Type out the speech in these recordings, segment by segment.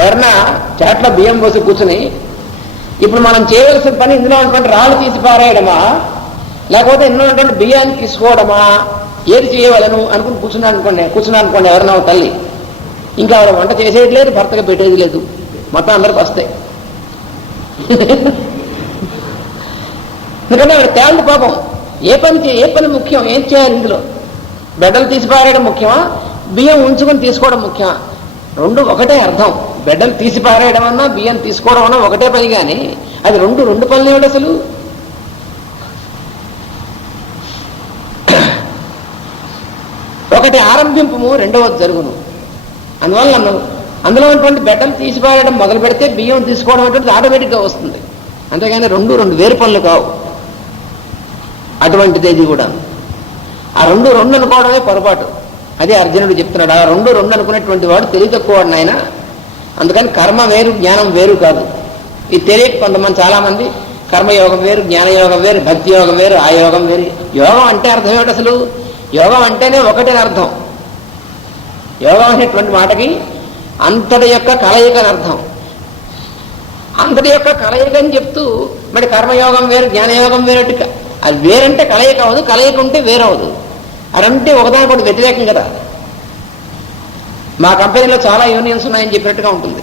ఎవరన్నా చేట్లో బియ్యం పోసి కూర్చుని ఇప్పుడు మనం చేయవలసిన పని ఇందులో ఉన్నటువంటి రాళ్ళు తీసి పారేయడమా, లేకపోతే ఇందులో ఉన్నటువంటి బియ్యాన్ని తీసుకోవడమా, ఏది చేయవలను అనుకుని కూర్చున్నాను అనుకోండి ఎవరన్నా తల్లి, ఇంకా ఆవిడ వంట చేసేది లేదు, భర్తగా పెట్టేది లేదు, మొత్తం అందరికి వస్తాయి. ఎందుకంటే ఆవిడ తేలింది పాపం. ఏ పని ముఖ్యం, ఏం చేయాలి ఇందులో? బిడ్డలు తీసి పారేయడం ముఖ్యమా, బియ్యం ఉంచుకొని తీసుకోవడం ముఖ్యమా? రెండు ఒకటే అర్థం. బిడ్డలు తీసి పారేయడం అన్నా బియ్యం తీసుకోవడం అన్నా ఒకటే పని, కానీ అది రెండు పనులు ఏమిటి అసలు? ఒకటి ఆరంభింపము, రెండవది జరుగును. అందువల్ల అందులో ఉన్నటువంటి బిడ్డలు తీసి పారేయడం మొదలు పెడితే బియ్యం తీసుకోవడం అనేటువంటిది ఆటోమేటిక్గా వస్తుంది. అంతేగాని రెండు వేరు పనులు కావు. అటువంటిది ఇది కూడా. ఆ రెండు అనుకోవడమే పొరపాటు. అదే అర్జునుడు చెప్తున్నాడు, ఆ రెండు అనుకునేటువంటి వాడు తెలివి తక్కువ వాడు నాయన. అందుకని కర్మ వేరు, జ్ఞానం వేరు కాదు. ఇది తెలియక కొంతమంది, చాలామంది కర్మయోగం వేరు, జ్ఞానయోగం వేరు, భక్తి యోగం వేరు, ఆ యోగం వేరు. యోగం అంటే అర్థం ఏమిటి అసలు? యోగం అంటేనే ఒకటేని అర్థం. యోగం అనేటువంటి మాటకి అంతటి యొక్క కలయిక అని అర్థం. అంతటి యొక్క కలయిక అని చెప్తూ మరి కర్మయోగం వేరు, జ్ఞానయోగం వేరు, అది వేరంటే కలయిక అవ్వదు, కలయిక ఉంటే వేరవదు. అదంటే ఒకదానికొకటి వ్యతిరేకం కదా. మా కంపెనీలో చాలా యూనియన్స్ ఉన్నాయని చెప్పినట్టుగా ఉంటుంది.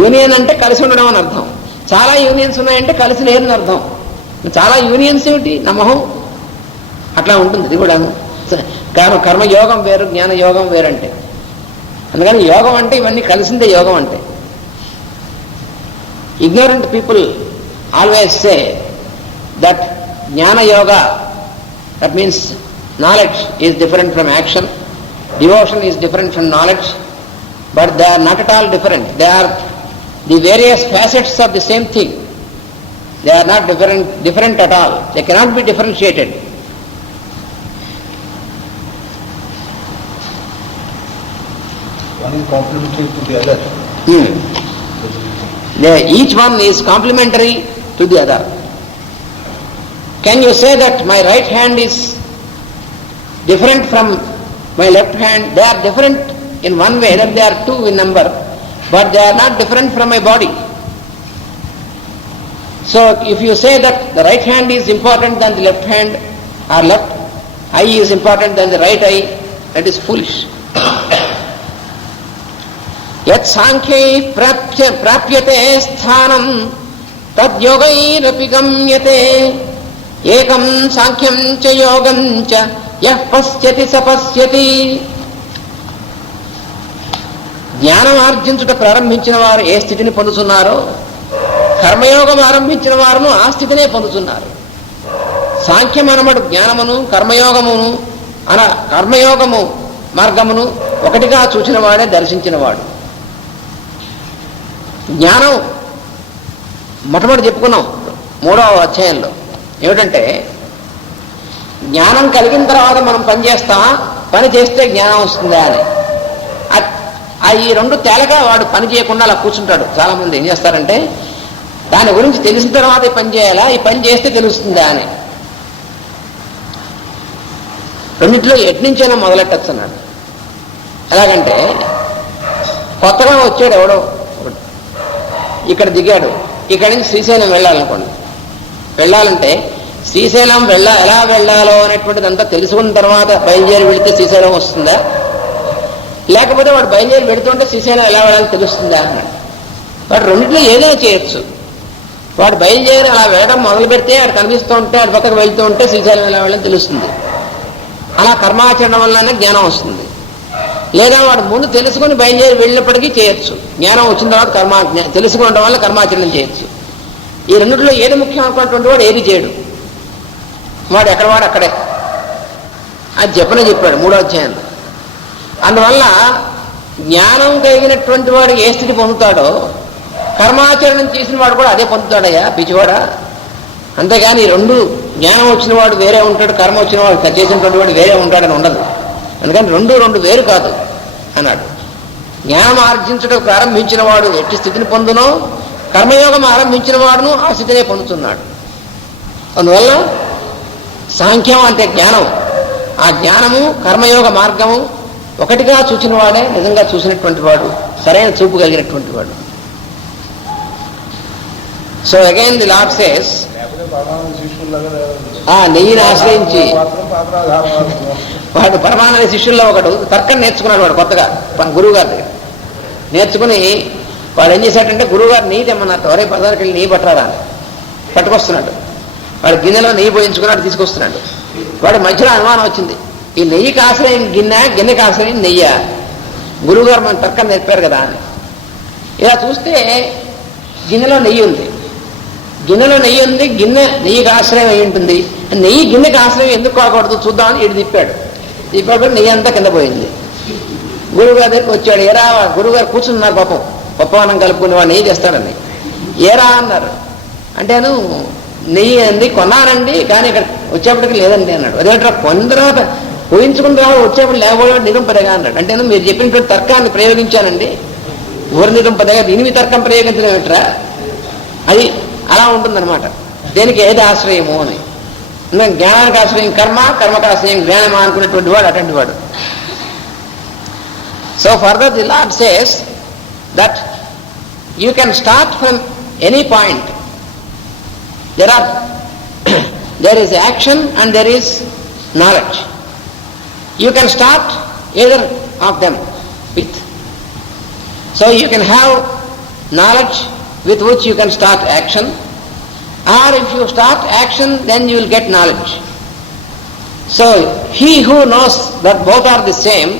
యూనియన్ అంటే కలిసి ఉండడం అని అర్థం. చాలా యూనియన్స్ ఉన్నాయంటే కలిసి లేదని అర్థం. చాలా యూనియన్స్ ఏమిటి నమ్మహం, అట్లా ఉంటుంది ఇది కూడా. కర్మయోగం వేరు, జ్ఞాన యోగం వేరంటే. అందుకని యోగం అంటే ఇవన్నీ కలిసిందే యోగం అంటే. ignorant people always say that jnana yoga, that means knowledge, is different from action, devotion is different from knowledge, but they are not at all different. They are the various facets of the same thing. They are not different at all. They cannot be differentiated. One is complementary to the other. Each one is complementary to the other. Can you say that my right hand is different from my left hand? They are different in one way, that they are two in number, but they are not different from my body. So if you say that the right hand is important than the left hand, or left eye is important than the right eye, that is foolish. యత్ సాంఖ్యై ప్రాప్యతే స్థానం తద్యోగైరపి గమ్యతే ఏకం సాంఖ్యం చ యోగం చ యః పశ్యతి స పశ్యతి. జ్ఞానం ఆర్జించుట ప్రారంభించిన వారు ఏ స్థితిని పొందుతున్నారో, కర్మయోగం ఆరంభించిన వారును ఆ స్థితినే పొందుతున్నారు. సాంఖ్యం అనబడు జ్ఞానమును, కర్మయోగము మార్గమును ఒకటిగా చూచిన వాడే దర్శించినవాడు. జ్ఞానం మొట్టమొదటి చెప్పుకున్నాం 3వ అధ్యాయంలో. ఏమిటంటే జ్ఞానం కలిగిన తర్వాత మనం పని చేస్తామా, పని చేస్తే జ్ఞానం వస్తుందా అని. ఈ రెండు తేలక వాడు పని చేయకుండా అలా కూర్చుంటాడు. చాలామంది ఏం చేస్తారంటే దాని గురించి తెలిసిన తర్వాత ఈ పని చేయాలా, ఈ పని చేస్తే తెలుస్తుందా అని. రెండింటిలో ఎట్నుంచైనా మొదలెట్టచ్చు అన్నాడు. ఎలాగంటే కొత్తగా వచ్చాడు ఎవడో, ఇక్కడ దిగాడు, ఇక్కడి నుంచి శ్రీశైలం వెళ్ళాలనుకోండి. వెళ్ళాలంటే శ్రీశైలం ఎలా వెళ్ళాలో అనేటువంటిదంతా తెలుసుకున్న తర్వాత బయలుదేరి వెళితే శ్రీశైలం వస్తుందా, లేకపోతే వాడు బయలుదేరి వెళుతుంటే శ్రీశైలం ఎలా వెళ్ళాలో తెలుస్తుందా అన్నాడు. వాడు రెండింటిలో ఏదైనా చేయొచ్చు. వాడు బయలుదేరి అలా వెళ్ళడం మొదలు పెడితే వాడు కనిపిస్తూ ఉంటే, వాడి పక్కకు వెళ్తూ ఉంటే శ్రీశైలం ఎలా వెళ్ళాలో తెలుస్తుంది. అలా కర్మాచరణం వల్లనే జ్ఞానం వస్తుంది. లేదా వాడు ముందు తెలుసుకుని బయలుదేరి వెళ్ళినప్పటికీ చేయొచ్చు. జ్ఞానం వచ్చిన తర్వాత తెలుసుకోవడం వల్ల కర్మాచరణం చేయొచ్చు. ఈ రెండింటిలో ఏది ముఖ్యం అనుకున్నటువంటి వాడు ఏది చేయడు. వాడు ఎక్కడ వాడు అక్కడే. అది చెప్పాడు 3వ అధ్యాయంలో. అందువల్ల జ్ఞానం కలిగినటువంటి వాడు ఏ స్థితి పొందుతాడో, కర్మాచరణం చేసిన వాడు కూడా అదే పొందుతాడయ్యా పిచ్చివాడా. అంతేగాని రెండు జ్ఞానం వచ్చిన వాడు వేరే ఉంటాడు, కర్మ వచ్చిన వాడు చేసినటువంటి వాడు వేరే ఉంటాడని ఉండదు. అందుకని రెండు వేరు కాదు అన్నాడు. జ్ఞానం ఆర్జించడం ప్రారంభించిన వాడు ఎట్టి స్థితిని పొందునో, కర్మయోగం ఆరంభించిన వాడును ఆ స్థితినే పొందుతున్నాడు. అందువల్ల సాంఖ్యం అంటే జ్ఞానం, ఆ జ్ఞానము, కర్మయోగ మార్గము, ఒకటిగా చూచిన వాడే నిజంగా చూసినటువంటి వాడు, సరైన చూపు కలిగినటువంటి వాడు. So again the lord says, నెయ్యిని ఆశ్రయించి వాడు పరమానంద శిష్యుల్లో ఒకడు తర్కం నేర్చుకున్నాడు. వాడు కొత్తగా గురువు గారి దగ్గర నేర్చుకుని వాడు ఏం చేశాడంటే, గురువు గారు నెయ్యి తెమ్మన్నారు. ఒరే పదానికి వెళ్ళి నెయ్యి పట్టరా అని పట్టుకొస్తున్నాడు. వాడు గిన్నెలో నెయ్యి పోయించుకున్నాడు, తీసుకొస్తున్నాడు. వాడి మధ్యలో అనుమానం వచ్చింది, ఈ నెయ్యికి ఆశ్రయం గిన్నెకి ఆశ్రయం నెయ్య, గురువుగారు మన తర్కం నేర్పారు కదా అని. ఇలా చూస్తే గిన్నెలో నెయ్యి ఉంది, గిన్నె నెయ్యికి ఆశ్రయం అయి ఉంటుంది. నెయ్యి గిన్నెకి ఆశ్రయం ఎందుకు కాకూడదు చూద్దామని ఇటు తిప్పాడు. నెయ్యి అంతా కింద పోయింది. గురువుగారి దగ్గరికి వచ్చాడు. ఏరా, గురువుగారు కూర్చున్నారు పాపం, పప్పవనం కలుపుకుని వాడు నెయ్యి తెస్తాడని. ఏరా అన్నారు. అంటేను నెయ్యి అంది కొన్నానండి, కానీ ఇక్కడ వచ్చేప్పటికి లేదండి అన్నాడు. అదేంటారా కొన్న తర్వాత పోయించుకున్న తర్వాత వచ్చేప్పుడు లేకపోవడం నిరుంపదగా అన్నాడు. అంటే మీరు చెప్పినటువంటి తర్కాన్ని ప్రయోగించానండి, ఊరి నిరుంపదగా దీని తర్కం ప్రయోగించడం ఏమిట్రా, అది అలా ఉంటుందన్నమాట. దేనికి ఏది ఆశ్రయము అని. జ్ఞానానికి ఆశ్రయం కర్మ, కర్మకు ఆశ్రయం జ్ఞానమా అనుకునేటువంటి వాడు అటువంటి వాడు. So further the lord says that you can start from any point. there is action and there is knowledge. You can start either of them with. So you can have knowledge with which you can start action, or if you start action then you will get knowledge. So he who knows that both are the same,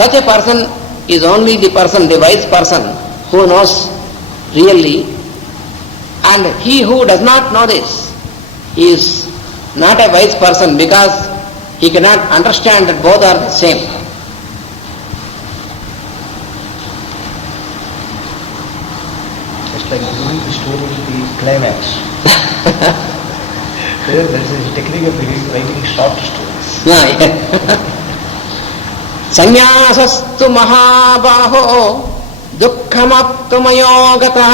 such a person is only the person, the wise person, who knows really. And he who does not know this is not a wise person, because he cannot understand that both are the same. It's like giving the story the climax. There is a technique of writing short stories. సన్యాసస్తు మహాబాహో దుఃఖమాప్తుమయో గతః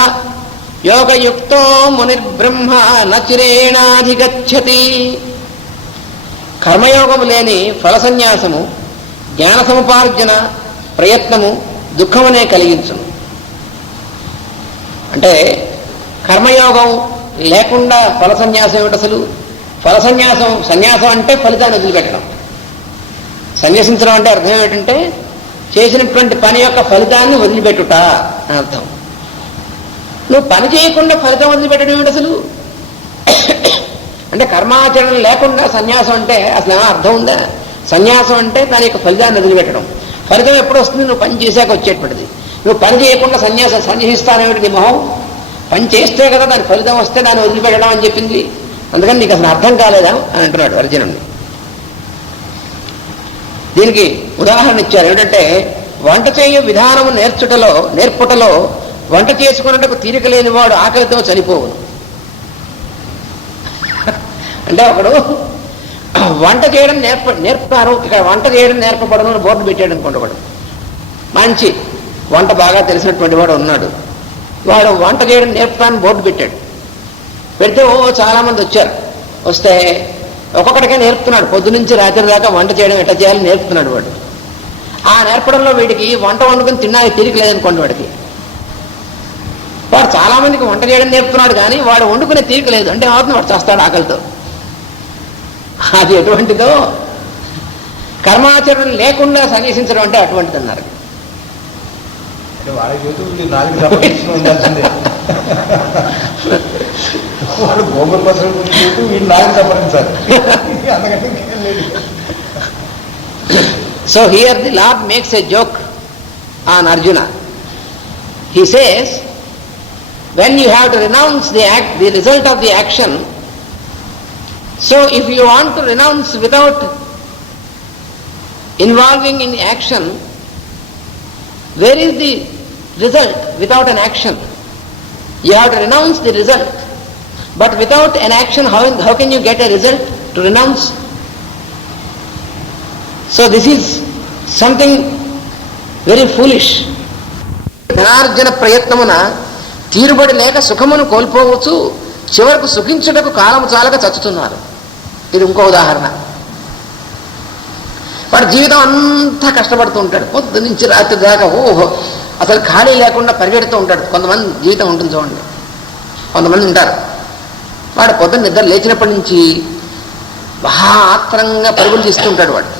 యోగయుక్తో మునిర్బ్రహ్మ నచిరేణాధిగచ్చతి. కర్మయోగము లేని ఫల సన్యాసము జ్ఞాన సముపార్జన ప్రయత్నము దుఃఖమనే కలిగించును. అంటే కర్మయోగం లేకుండా ఫల సన్యాసం ఏమిటి అసలు? ఫల సన్యాసం అంటే ఫలితాన్ని వదిలిపెట్టడం. సన్యాసించడం అంటే అర్థం ఏమిటంటే చేసినటువంటి పని యొక్క ఫలితాన్ని వదిలిపెట్టుట అని అర్థం. నువ్వు పని చేయకుండా ఫలితం వదిలిపెట్టడం ఏమిటి అసలు? అంటే కర్మాచరణ లేకుండా సన్యాసం అంటే అసలు ఏమైనా అర్థం ఉందా? సన్యాసం అంటే దాని యొక్క ఫలితాన్ని వదిలిపెట్టడం. ఫలితం ఎప్పుడు వస్తుంది? నువ్వు పని చేశాక వచ్చేటువంటిది. నువ్వు పని చేయకుండా సన్యసిస్తానేమిటి నీ మొహం? పని చేస్తే కదా దాని ఫలితం వస్తే దాన్ని వదిలిపెట్టడం అని చెప్పింది. అందుకని నీకు అసలు అర్థం కాలేదా అని అంటున్నాడు అర్జునుడిని. దీనికి ఉదాహరణ ఇచ్చారు. ఏమిటంటే వంట చేయ విధానము నేర్పుటలో వంట చేసుకున్నట్టుకు తీరిక లేని వాడు ఆకలితో చనిపోవును. అంటే ఒకడు వంట చేయడం నేర్పుతారు, ఇక్కడ వంట చేయడం నేర్పబడను అని బోర్డు పెట్టాడు అనుకోండి. ఒకడు మంచి వంట బాగా తెలిసినటువంటి వాడు ఉన్నాడు, వాడు వంట చేయడం నేర్పుతానని బోర్డు పెట్టాడు. పెడితే చాలామంది వచ్చారు. వస్తే ఒక్కొక్కడికే నేర్పుతున్నాడు. పొద్దునుంచి రాత్రి దాకా వంట చేయడం ఎట్లా చేయాలని నేర్పుతున్నాడు వాడు. ఆ నేర్పడంలో వీడికి వంట వండుకొని తినడానికి తీరిక లేదనుకోండి. వాడు చాలా మందికి వంట చేయడం నేర్పుతున్నాడు, కానీ వాడు వండుకునే తీరిక లేదు అంటే అవుతుంది, వాడు చేస్తాడు ఆకలితో. అది ఎటువంటిదో కర్మాచరణ లేకుండా సన్యసించడం అంటే అటువంటిది అన్నారు. వాడు గోబర్ పసలు వీడు నాలుగు సంపాదించాలి. So here the Lord makes a joke on Arjuna. He says, when you have to renounce the result of the action, so if you want to renounce without involving in action, where is the result without an action? You have to renounce the result, but without an action, how can you get a result to renounce? So this is something very foolish. ధనార్జన ప్రయత్నమున తీరుబడి లేక సుఖమును కోల్పోవచ్చు, చివరకు సుఖించుటకు కాలము చాలక చచ్చుతున్నారు. ఇది ఇంకో ఉదాహరణ. వాడు జీవితం అంతా కష్టపడుతూ ఉంటాడు, పొద్దు నుంచి రాత్రి దాకా ఓహో అసలు ఖాళీ లేకుండా పరిగెడుతూ ఉంటాడు. కొంతమంది జీవితం ఉంటుంది చూడండి, కొంతమంది ఉంటారు వాడు పొద్దున్న నిద్ర లేచినప్పటి నుంచి మహా ఆత్రంగా పరుగులు తీస్తూ ఉంటాడు. వాడు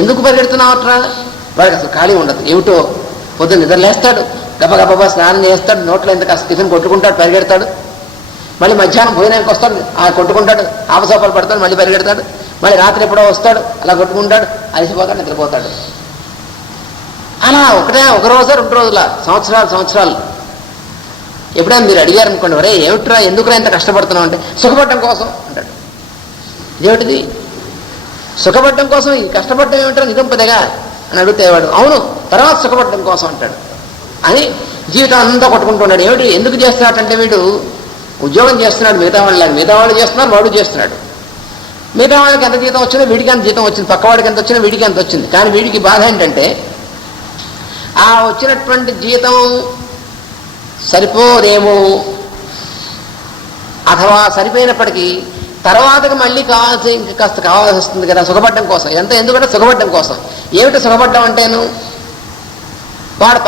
ఎందుకు పరిగెడుతున్నావట్రా, వాడికి అసలు ఖాళీ ఉండదు. ఏమిటో పొద్దున్న నిద్ర లేస్తాడు, గబగబా స్నానం చేస్తాడు, నోట్లో ఎంత కాస్త టిఫిన్ కొట్టుకుంటాడు, పరిగెడతాడు. మళ్ళీ మధ్యాహ్నం భోజనానికి వస్తాడు, కొట్టుకుంటాడు, ఆపసోపాలు పడతాడు, మళ్ళీ పరిగెడతాడు. మళ్ళీ రాత్రి ఎప్పుడో వస్తాడు, అలా కొట్టుకుంటాడు, అలసిపోతాడు, నిద్రపోతాడు. అలా ఒక రోజు 2 రోజుల సంవత్సరాలు. ఎప్పుడైనా మీరు అడిగారు అనుకోండి, ఒరే ఏమిట్రా ఎందుకురా ఇంత కష్టపడుతున్నావు అంటే సుఖపడటం కోసం అంటాడు. ఇదేమిటిది సుఖపడటం కోసం ఈ కష్టపడటం ఏమిట్రా నిజంపదగా అని అడుగుతేవాడు అవును తర్వాత సుఖపడటం కోసం అంటాడు అని జీవితం అంతా కొట్టుకుంటున్నాడు. ఏమిటి ఎందుకు చేస్తున్నాడంటే వీడు ఉద్యోగం చేస్తున్నాడు, మిగతా వాళ్ళు చేస్తున్నారు, వాడు చేస్తున్నాడు. మిగతా వాళ్ళకి ఎంత జీతం వచ్చిందో వీడికి ఎంత జీతం వచ్చింది, పక్కవాడికి ఎంత వచ్చిందో వీడికి ఎంత వచ్చింది. కానీ వీడికి బాధ ఏంటంటే ఆ వచ్చినటువంటి జీతం సరిపోదేమో, అథవా సరిపోయినప్పటికీ తర్వాతకి మళ్ళీ కాస్త కావాల్సి వస్తుంది కదా సుఖపడడం కోసం. ఇదంతా ఎందుకంటే సుఖపడడం కోసం. ఏమిటి సుఖపడడం అంటేను వాడు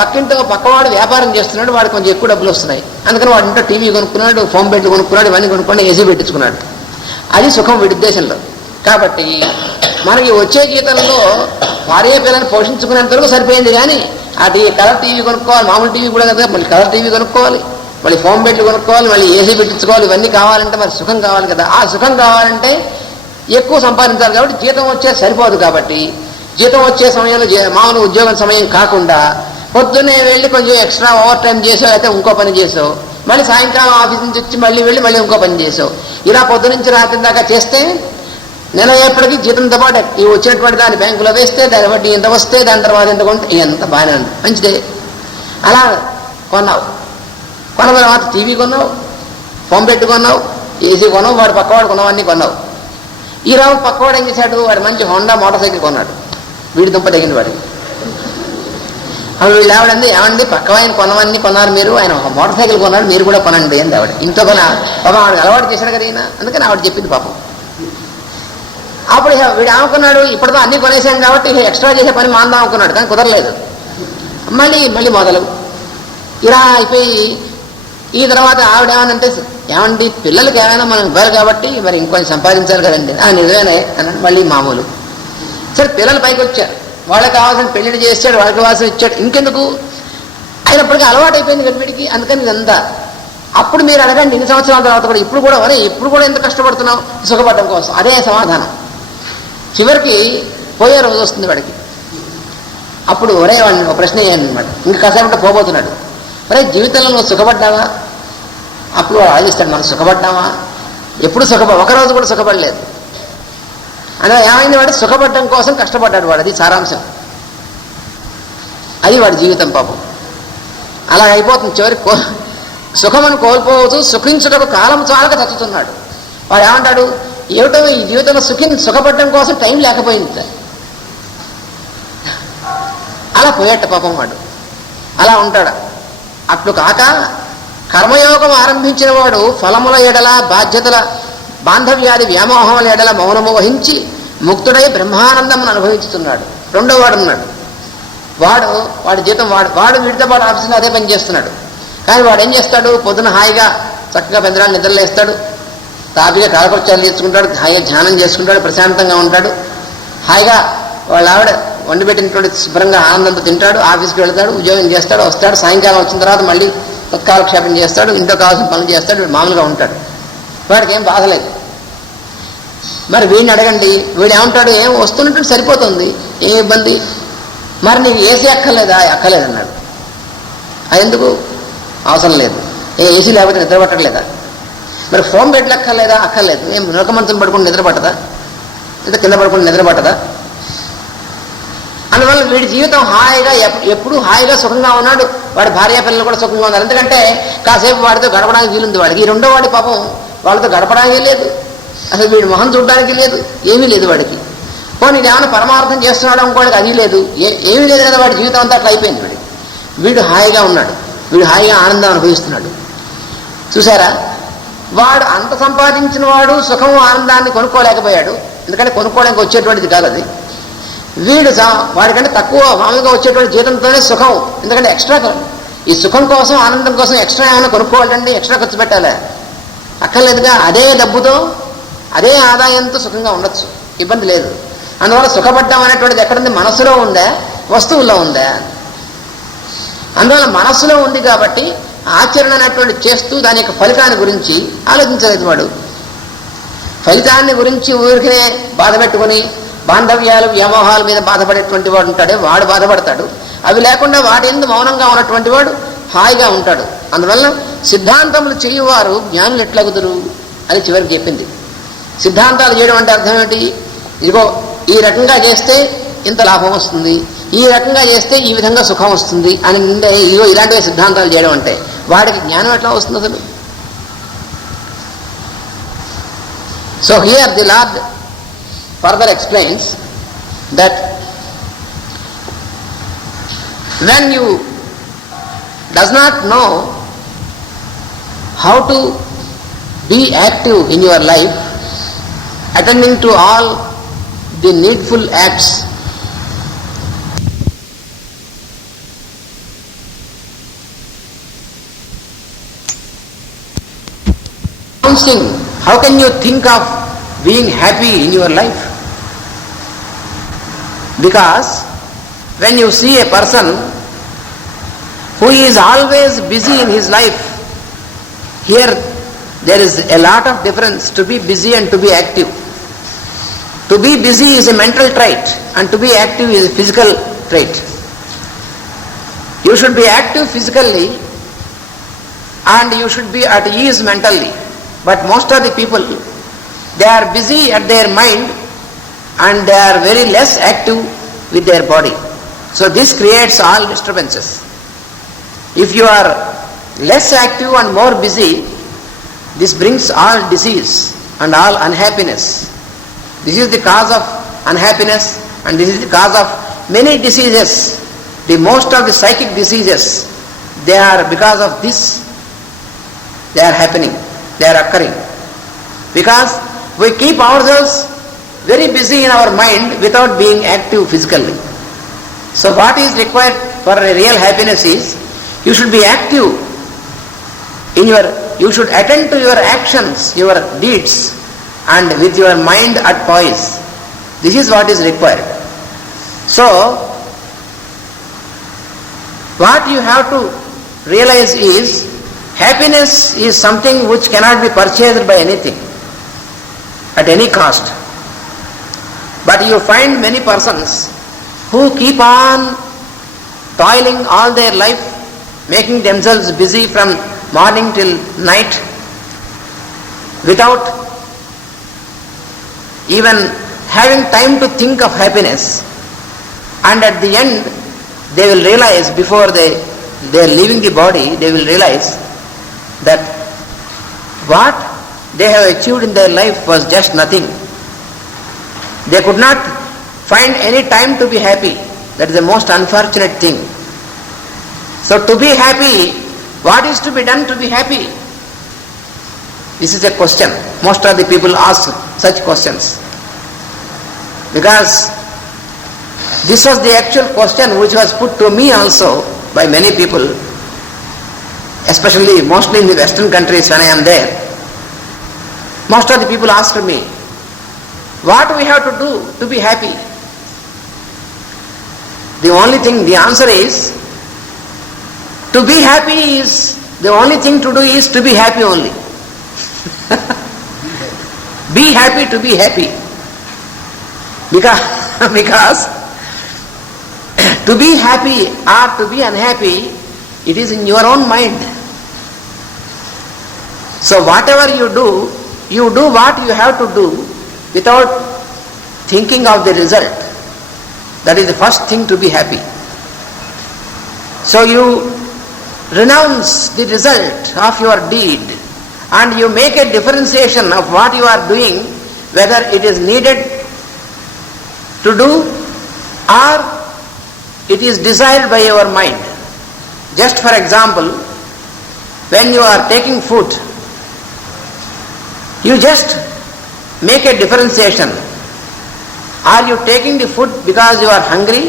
పక్కవాడు వ్యాపారం చేస్తున్నాడు, వాడు కొంచెం ఎక్కువ డబ్బులు వస్తున్నాయి, అందుకని వాడు ఇంట్లో టీవీ కొనుక్కున్నాడు, ఫోన్ బెడ్ కొనుక్కున్నాడు, ఇవన్నీ కొనుక్కొని ఏసీ పెట్టించుకున్నాడు. అది సుఖం వీడి ఉద్దేశంలో. కాబట్టి మనకి వచ్చే జీతంలో భార్య పిల్లల్ని పోషించుకునేంత వరకు సరిపోయింది. కానీ అది కలర్ టీవీ కొనుక్కోవాలి, మామూలు టీవీ కూడా కదా, మళ్ళీ కలర్ టీవీ కొనుక్కోవాలి, మళ్ళీ ఫోన్ బెడ్లు కొనుక్కోవాలి, మళ్ళీ ఏసీ పెట్టించుకోవాలి, ఇవన్నీ కావాలంటే మరి సుఖం కావాలి కదా. ఆ సుఖం కావాలంటే ఎక్కువ సంపాదించాలి. కాబట్టి జీతం వచ్చేది సరిపోదు. కాబట్టి జీతం వచ్చే సమయంలో మామూలు ఉద్యోగం సమయం కాకుండా పొద్దున్నే వెళ్ళి కొంచెం ఎక్స్ట్రా ఓవర్ టైం చేసావు, అయితే ఇంకో పని చేసావు, మళ్ళీ సాయంకాలం ఆఫీస్ నుంచి వచ్చి మళ్ళీ వెళ్ళి మళ్ళీ ఇంకో పని చేసావు. ఇలా పొద్దు నుంచి రాత్రి దాకా చేస్తే నెల అయ్యేప్పటికీ జీతంతో పాటు ఈ వచ్చినటువంటి దాన్ని బ్యాంకులో వేస్తే దాన్ని బట్టి ఎంత వస్తే దాని తర్వాత ఎంత కొంటే ఎంత బాగానే ఉంది, మంచిదే. అలా కొన్నావు, కొన్న తర్వాత టీవీ కొన్నావు, ఫోన్ బెడ్ కొన్నావు, ఏసీ కొన్నావు, వాడు పక్కవాడు కొన్నవన్నీ కొన్నావు. ఈ రోజు పక్కవాడు ఏం చేశాడు, వాడు మంచి హోండా మోటార్ సైకిల్ కొన్నాడు, వీడి దుంప తగిన వాడికి. అప్పుడు వీళ్ళు ఆవిడంది ఏమండి పక్క ఆయన కొన్నవన్నీ కొన్నారు మీరు, ఆయన ఒక మోటార్ సైకిల్ కొన్నాడు, మీరు కూడా కొనండి ఏంది ఆవిడ. ఇంట్లో కొన పాపం ఆవిడ అలవాటు చేశాడు కదా ఈయన, అందుకని ఆవిడ చెప్పింది పాపం. అప్పుడు వీడు ఆముకున్నాడు, ఇప్పటితో అన్ని కొనేసాం కాబట్టి ఎక్స్ట్రా చేసే పని మాందాం అనుకున్నాడు, కానీ కుదరలేదు. మళ్ళీ మొదలు ఇలా అయిపోయి ఈ తర్వాత ఆవిడ ఏమనంటే ఏమండి పిల్లలకి ఏమైనా మనం ఇవ్వాలి కాబట్టి మరి ఇంకొంచెం సంపాదించాలి కదండి. నిజమేనే అన్నాడు. మళ్ళీ మామూలు. సరే పిల్లలు పైకి వచ్చారు, వాళ్ళకి కావాల్సిన పెళ్లిళ్ళు చేస్తాడు, వాళ్ళకి కావాల్సిన ఇచ్చాడు, ఇంకెందుకు అయినప్పటికీ అలవాటు అయిపోయింది కదా వీడికి. అందుకని ఇదంతా. అప్పుడు మీరు అడగండి ఇన్ని సంవత్సరాల తర్వాత కూడా ఇప్పుడు కూడా ఎంత కష్టపడుతున్నావు సుఖపడడం కోసం, అదే సమాధానం. చివరికి పోయే రోజు వస్తుంది వాడికి. అప్పుడు వాడిని ఒక ప్రశ్న వేయండి అనమాట, ఇంకా కాసేపట్లో పోబోతున్నాడు. జీవితంలో నువ్వు సుఖపడ్డావా? అప్పుడు వాడు ఆలోచిస్తాడు, మనం సుఖపడ్డావా? ఎప్పుడు ఒకరోజు కూడా సుఖపడలేదు. అలా ఏమైంది, వాడు సుఖపడడం కోసం కష్టపడ్డాడు వాడు, అది సారాంశం. అది వాడి జీవితం పాపం. అలా అయిపోతుంది. చివరికి సుఖమని కోల్పోవచ్చు, సుఖించుటకు కాలం చాలక చచ్చుతున్నాడు. వాడు ఏమంటాడు, ఏమిటో ఈ జీవితంలో సుఖపడడం కోసం టైం లేకపోయింది. అలా పోయేట పాపం వాడు. అలా ఉంటాడు. అట్లు కాక కర్మయోగం ఆరంభించిన వాడు ఫలముల ఎడల బాధ్యతల బాంధవ్యాది వ్యామోహముల ఎడల మౌనము వహించి ముక్తుడై బ్రహ్మానందమును అనుభవిస్తున్నాడు. రెండో వాడు ఉన్నాడు. వాడి జీతం వాడు వీడితో పాటు ఆఫీసులో అదే పని చేస్తున్నాడు. కానీ వాడు ఏం చేస్తాడు, పొద్దున హాయిగా చక్కగా పెందరాలు నిద్రలేస్తాడు, తాపిగా కాలకృత్యాలు చేసుకుంటాడు, హాయిగా ధ్యానం చేసుకుంటాడు, ప్రశాంతంగా ఉంటాడు. హాయిగా వాళ్ళ ఆవిడ వండి పెట్టినటువంటి శుభ్రంగా ఆనందంతో తింటాడు, ఆఫీస్కి వెళ్తాడు, ఉద్యోగం చేస్తాడు, వస్తాడు, సాయంకాలం వచ్చిన తర్వాత మళ్ళీ తత్కాలక్షేపం చేస్తాడు, ఇంట్లో కావాల్సిన పనులు చేస్తాడు, మామూలుగా ఉంటాడు. వాడికి ఏం బాధలేదు. మరి వీడిని అడగండి, వీడు ఏమంటాడు, ఏం వస్తున్నట్టు సరిపోతుంది, ఏం ఇబ్బంది, మరి నీకు ఏసీ అక్కర్లేదన్నాడు. అది ఎందుకు అవసరం లేదు, ఏసీ లేకపోతే నిద్ర పట్టట్లేదా? మరి ఫోన్ బెడ్లు అక్కర్లేదు, ఏం నొక మంచం పడుకుని నిద్ర పట్టదా, లేదా కింద పడుకుని నిద్ర పట్టదా? అందువల్ల వీడి జీవితం హాయిగా ఎప్పుడు హాయిగా సుఖంగా ఉన్నాడు. వాడి భార్య పిల్లలు కూడా సుఖంగా ఉన్నారు. ఎందుకంటే కాసేపు వాడితో గడపడానికి వీలుంది వాడికి. ఈ రెండో వాడి పాపం వాళ్ళతో గడపడానికి లేదు, అసలు వీడి మొహం చూడడానికి లేదు, ఏమీ లేదు వాడికి. పోనీ ఏమైనా పరమార్థం చేస్తున్నాడు అనుకోవడానికి అది లేదు, ఏమీ లేదు కదా. వాడి జీవితం అంతా అట్లా అయిపోయింది వాడికి. వీడు హాయిగా ఉన్నాడు, వీడు హాయిగా ఆనందం అనుభవిస్తున్నాడు. చూసారా, వాడు అంత సంపాదించిన వాడు సుఖము ఆనందాన్ని కొనుక్కోలేకపోయాడు. ఎందుకంటే కొనుక్కోవడానికి వచ్చేటువంటిది కాదు అది. వాడికంటే తక్కువ మామూలుగా వచ్చేటువంటి జీతంతోనే సుఖం, ఎందుకంటే ఎక్స్ట్రా ఈ సుఖం కోసం ఆనందం కోసం ఎక్స్ట్రా ఏమైనా కొనుక్కోవాలండి, ఎక్స్ట్రా ఖర్చు పెట్టాలి, అక్కర్లేదుగా. అదే డబ్బుతో అదే ఆదాయంతో సుఖంగా ఉండొచ్చు, ఇబ్బంది లేదు. అందువల్ల సుఖపడ్డం అనేటువంటిది ఎక్కడుంది? మనసులో ఉందా, వస్తువుల్లో ఉందా? అందువల్ల మనస్సులో ఉంది కాబట్టి ఆచరణ అనేటువంటి చేస్తూ దాని యొక్క ఫలితాన్ని గురించి ఆలోచించలేదు వాడు. ఫలితాన్ని గురించి ఊరికనే బాధ పెట్టుకుని బాంధవ్యాలు వ్యామోహాల మీద బాధపడేటువంటి వాడు ఉంటాడే, వాడు బాధపడతాడు. అవి లేకుండా వాటి ఎందు మౌనంగా ఉన్నటువంటి వాడు హాయిగా ఉంటాడు. అందువల్ల సిద్ధాంతములు చేయువారు జ్ఞానులు ఎట్లా కుదురు అని చివరికి చెప్పింది. సిద్ధాంతాలు చేయడం అంటే అర్థం ఏంటి? ఇదిగో ఈ రకంగా చేస్తే ఇంత లాభం వస్తుంది, ఈ రకంగా చేస్తే ఈ విధంగా సుఖం వస్తుంది అని ఇదిగో ఇలాంటివి సిద్ధాంతాలు చేయడం అంటే వాడికి జ్ఞానం ఎట్లా వస్తుంది అసలు? So here the lord further explains that when you does not know how to be active in your life, attending to all the needful acts, how can you think of being happy in your life? Because when you see a person who is always busy in his life, here there is a lot of difference to be busy and to be active. To be busy is a mental trait and to be active is a physical trait. You should be active physically and you should be at ease mentally. But most of the people, they are busy at their mind and they are very less active with their body. So this creates all disturbances. If you are less active and more busy, this brings all disease and all unhappiness. This is the cause of unhappiness and this is the cause of many diseases. The most of the psychic diseases, they are because of this, they are happening, they are occurring. Because we keep ourselves very busy in our mind without being active physically. So what is required for a real happiness is, you should be active in you should attend to your actions, your deeds, and with your mind at poise. This is what is required. So what you have to realize is, happiness is something which cannot be purchased by anything, at any cost. But you find many persons who keep on toiling all their life, making themselves busy from morning till night, without even having time to think of happiness. And at the end, they will realize, before they are leaving the body, they will realize that what they have achieved in their life was just nothing. They could not find any time to be happy. That is the most unfortunate thing. So to be happy, what is to be done to be happy? This is a question. Most of the people ask such questions. Because this was the actual question which was put to me also by many people, especially mostly in the Western countries when I am there. Most of the people asked me, what we have to do to be happy? The only thing, the answer is, to be happy is, the only thing to do is to be happy only. Be happy to be happy. Because to be happy or to be unhappy, it is in your own mind. So whatever you do what you have to do without thinking of the result. That is the first thing to be happy. So you renounce the result of your deed and you make a differentiation of what you are doing, whether it is needed to do or it is desired by your mind. Just for example, when you are taking food, you just make a differentiation. Are you taking the food because you are hungry?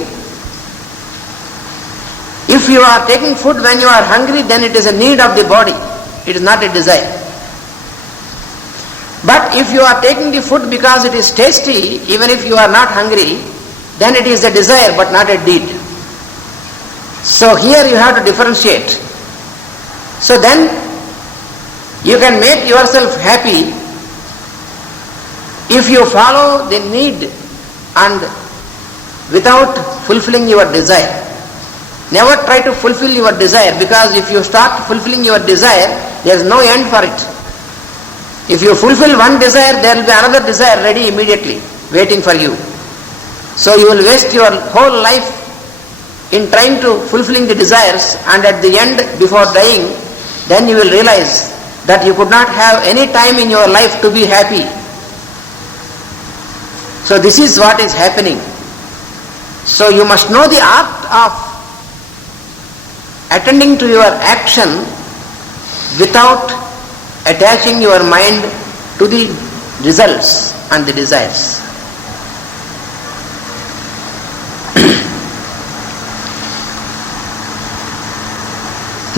If you are taking food when you are hungry, then it is a need of the body. It is not a desire. But if you are taking the food because it is tasty, even if you are not hungry, then it is a desire but not a deed. So here you have to differentiate. So then you can make yourself happy if you follow the need and without fulfilling your desire. Never try to fulfill your desire, because if you start fulfilling your desire, there is no end for it. If you fulfill one desire, there will be another desire ready immediately, waiting for you. So you will waste your whole life in trying to fulfilling the desires, and at the end, before dying, then you will realize that you could not have any time in your life to be happy. So this is what is happening. So you must know the art of attending to your action without attaching your mind to the results and the desires.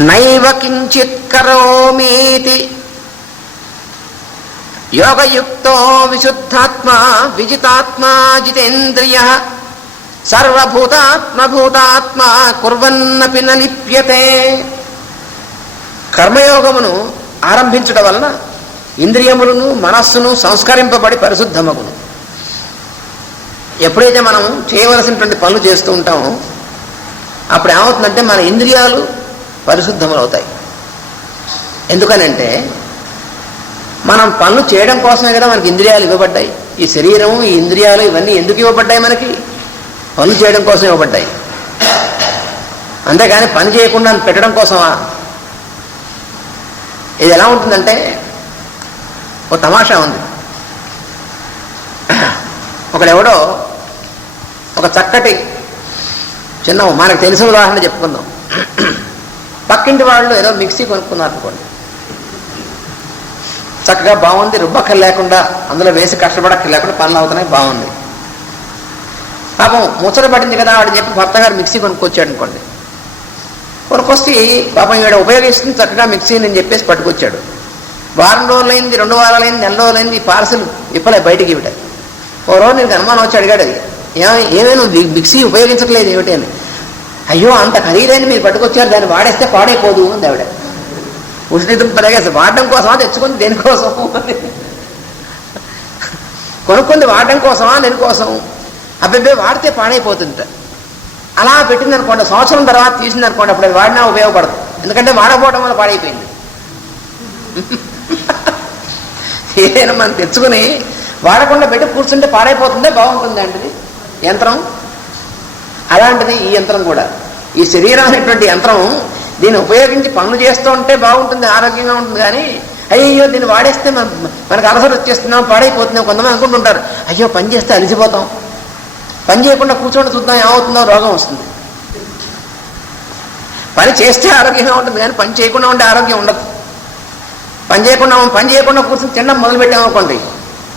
నైవ కించిత్ కరోమీతి యోగయుక్తో విశుద్ధాత్మా విజితాత్మా జితేంద్రియః సర్వభూతాత్మభూతాత్మా కుర్వన్నపి న లిప్యతే. కర్మయోగమును ఆరంభించడం వలన ఇంద్రియములను మనస్సును సంస్కరింపబడి పరిశుద్ధమగును. ఎప్పుడైతే మనం చేయవలసినటువంటి పనులు చేస్తూ ఉంటామో అప్పుడు ఏమవుతుందంటే మన ఇంద్రియాలు పరిశుద్ధములు అవుతాయి. ఎందుకనంటే మనం పనులు చేయడం కోసమే కదా మనకి ఇంద్రియాలు ఇవ్వబడ్డాయి. ఈ శరీరం, ఈ ఇంద్రియాలు ఇవన్నీ ఎందుకు ఇవ్వబడ్డాయి? మనకి పనులు చేయడం కోసం ఇవ్వబడ్డాయి. అంతేగాని పని చేయకుండా పెట్టడం కోసమా? ఇది ఎలా ఉంటుందంటే ఓ తమాషా ఉంది. ఒకడెవడో ఒక చక్కటి చిన్న మనకు తెలిసిన ఉదాహరణ చెప్పుకుందాం. పక్కింటి వాళ్ళు ఏదో మిక్సీ కొనుక్కున్నారు అనుకోండి, చక్కగా బాగుంది, రుబ్బక్కర్ లేకుండా, అందులో వేసి కష్టపడక్కర్ లేకుండా పనులు అవుతున్నాయి, బాగుంది. పాపం ముచ్చట పడింది కదా వాడు చెప్పి భర్త గారు మిక్సీ కొనుక్కొచ్చాడు అనుకోండి. కొనుక్కొచ్చి పాపం ఈవిడ ఉపయోగిస్తుంది చక్కగా మిక్సీని అని చెప్పేసి పట్టుకొచ్చాడు. వారం రోజులైంది, 2 వారాలైంది, నెల రోజులైంది, ఈ పార్సల్ ఇప్పలే బయటికి ఇవిడ. ఓ రోజు నేను అనుమానం వచ్చి అడిగాడు, ఏమే నువ్వు మిక్సీ ఉపయోగించట్లేదు ఏమిటి అని. అయ్యో అంత ఖరీదైన మీరు పట్టుకొచ్చారు, దాన్ని వాడేస్తే పాడైపోదు అంది ఆవిడ. ఉష్ణితం పరేగేసి వాడడం కోసమా తెచ్చుకుంది దేనికోసం? కొనుక్కుంది వాడడం కోసమా దేనికోసం? అబ్బాయి వాడితే పాడైపోతుంట. అలా పెట్టిందనుకోండి, సంవత్సరం తర్వాత తీసిందనుకోండి, అప్పుడు అది వాడినా ఉపయోగపడదు. ఎందుకంటే వాడకపోవడం వల్ల పాడైపోయింది. ఏదైనా మనం తెచ్చుకుని వాడకుండా పెట్టి కూర్చుంటే పాడైపోతుందే, బాగుంటుంది అంటది యంత్రం. అలాంటిది ఈ యంత్రం కూడా. ఈ శరీరం అనేటువంటి యంత్రం, దీన్ని ఉపయోగించి పనులు చేస్తూ ఉంటే బాగుంటుంది, ఆరోగ్యంగా ఉంటుంది. కానీ అయ్యో దీన్ని వాడేస్తే మనకు అలసట వచ్చేస్తున్నాం, పాడైపోతున్నాం. కొంతమంది అనుకుంటుంటారు, అయ్యో పని చేస్తే అలిసిపోతాం, పని చేయకుండా కూర్చోండి చూద్దాం ఏమవుతుందో, రోగం వస్తుంది. పని చేస్తే ఆరోగ్యంగా ఉంటుంది, కానీ పని చేయకుండా ఉంటే ఆరోగ్యం ఉండదు. పని చేయకుండా కూర్చొని తినడం మొదలుపెట్టామనుకోండి,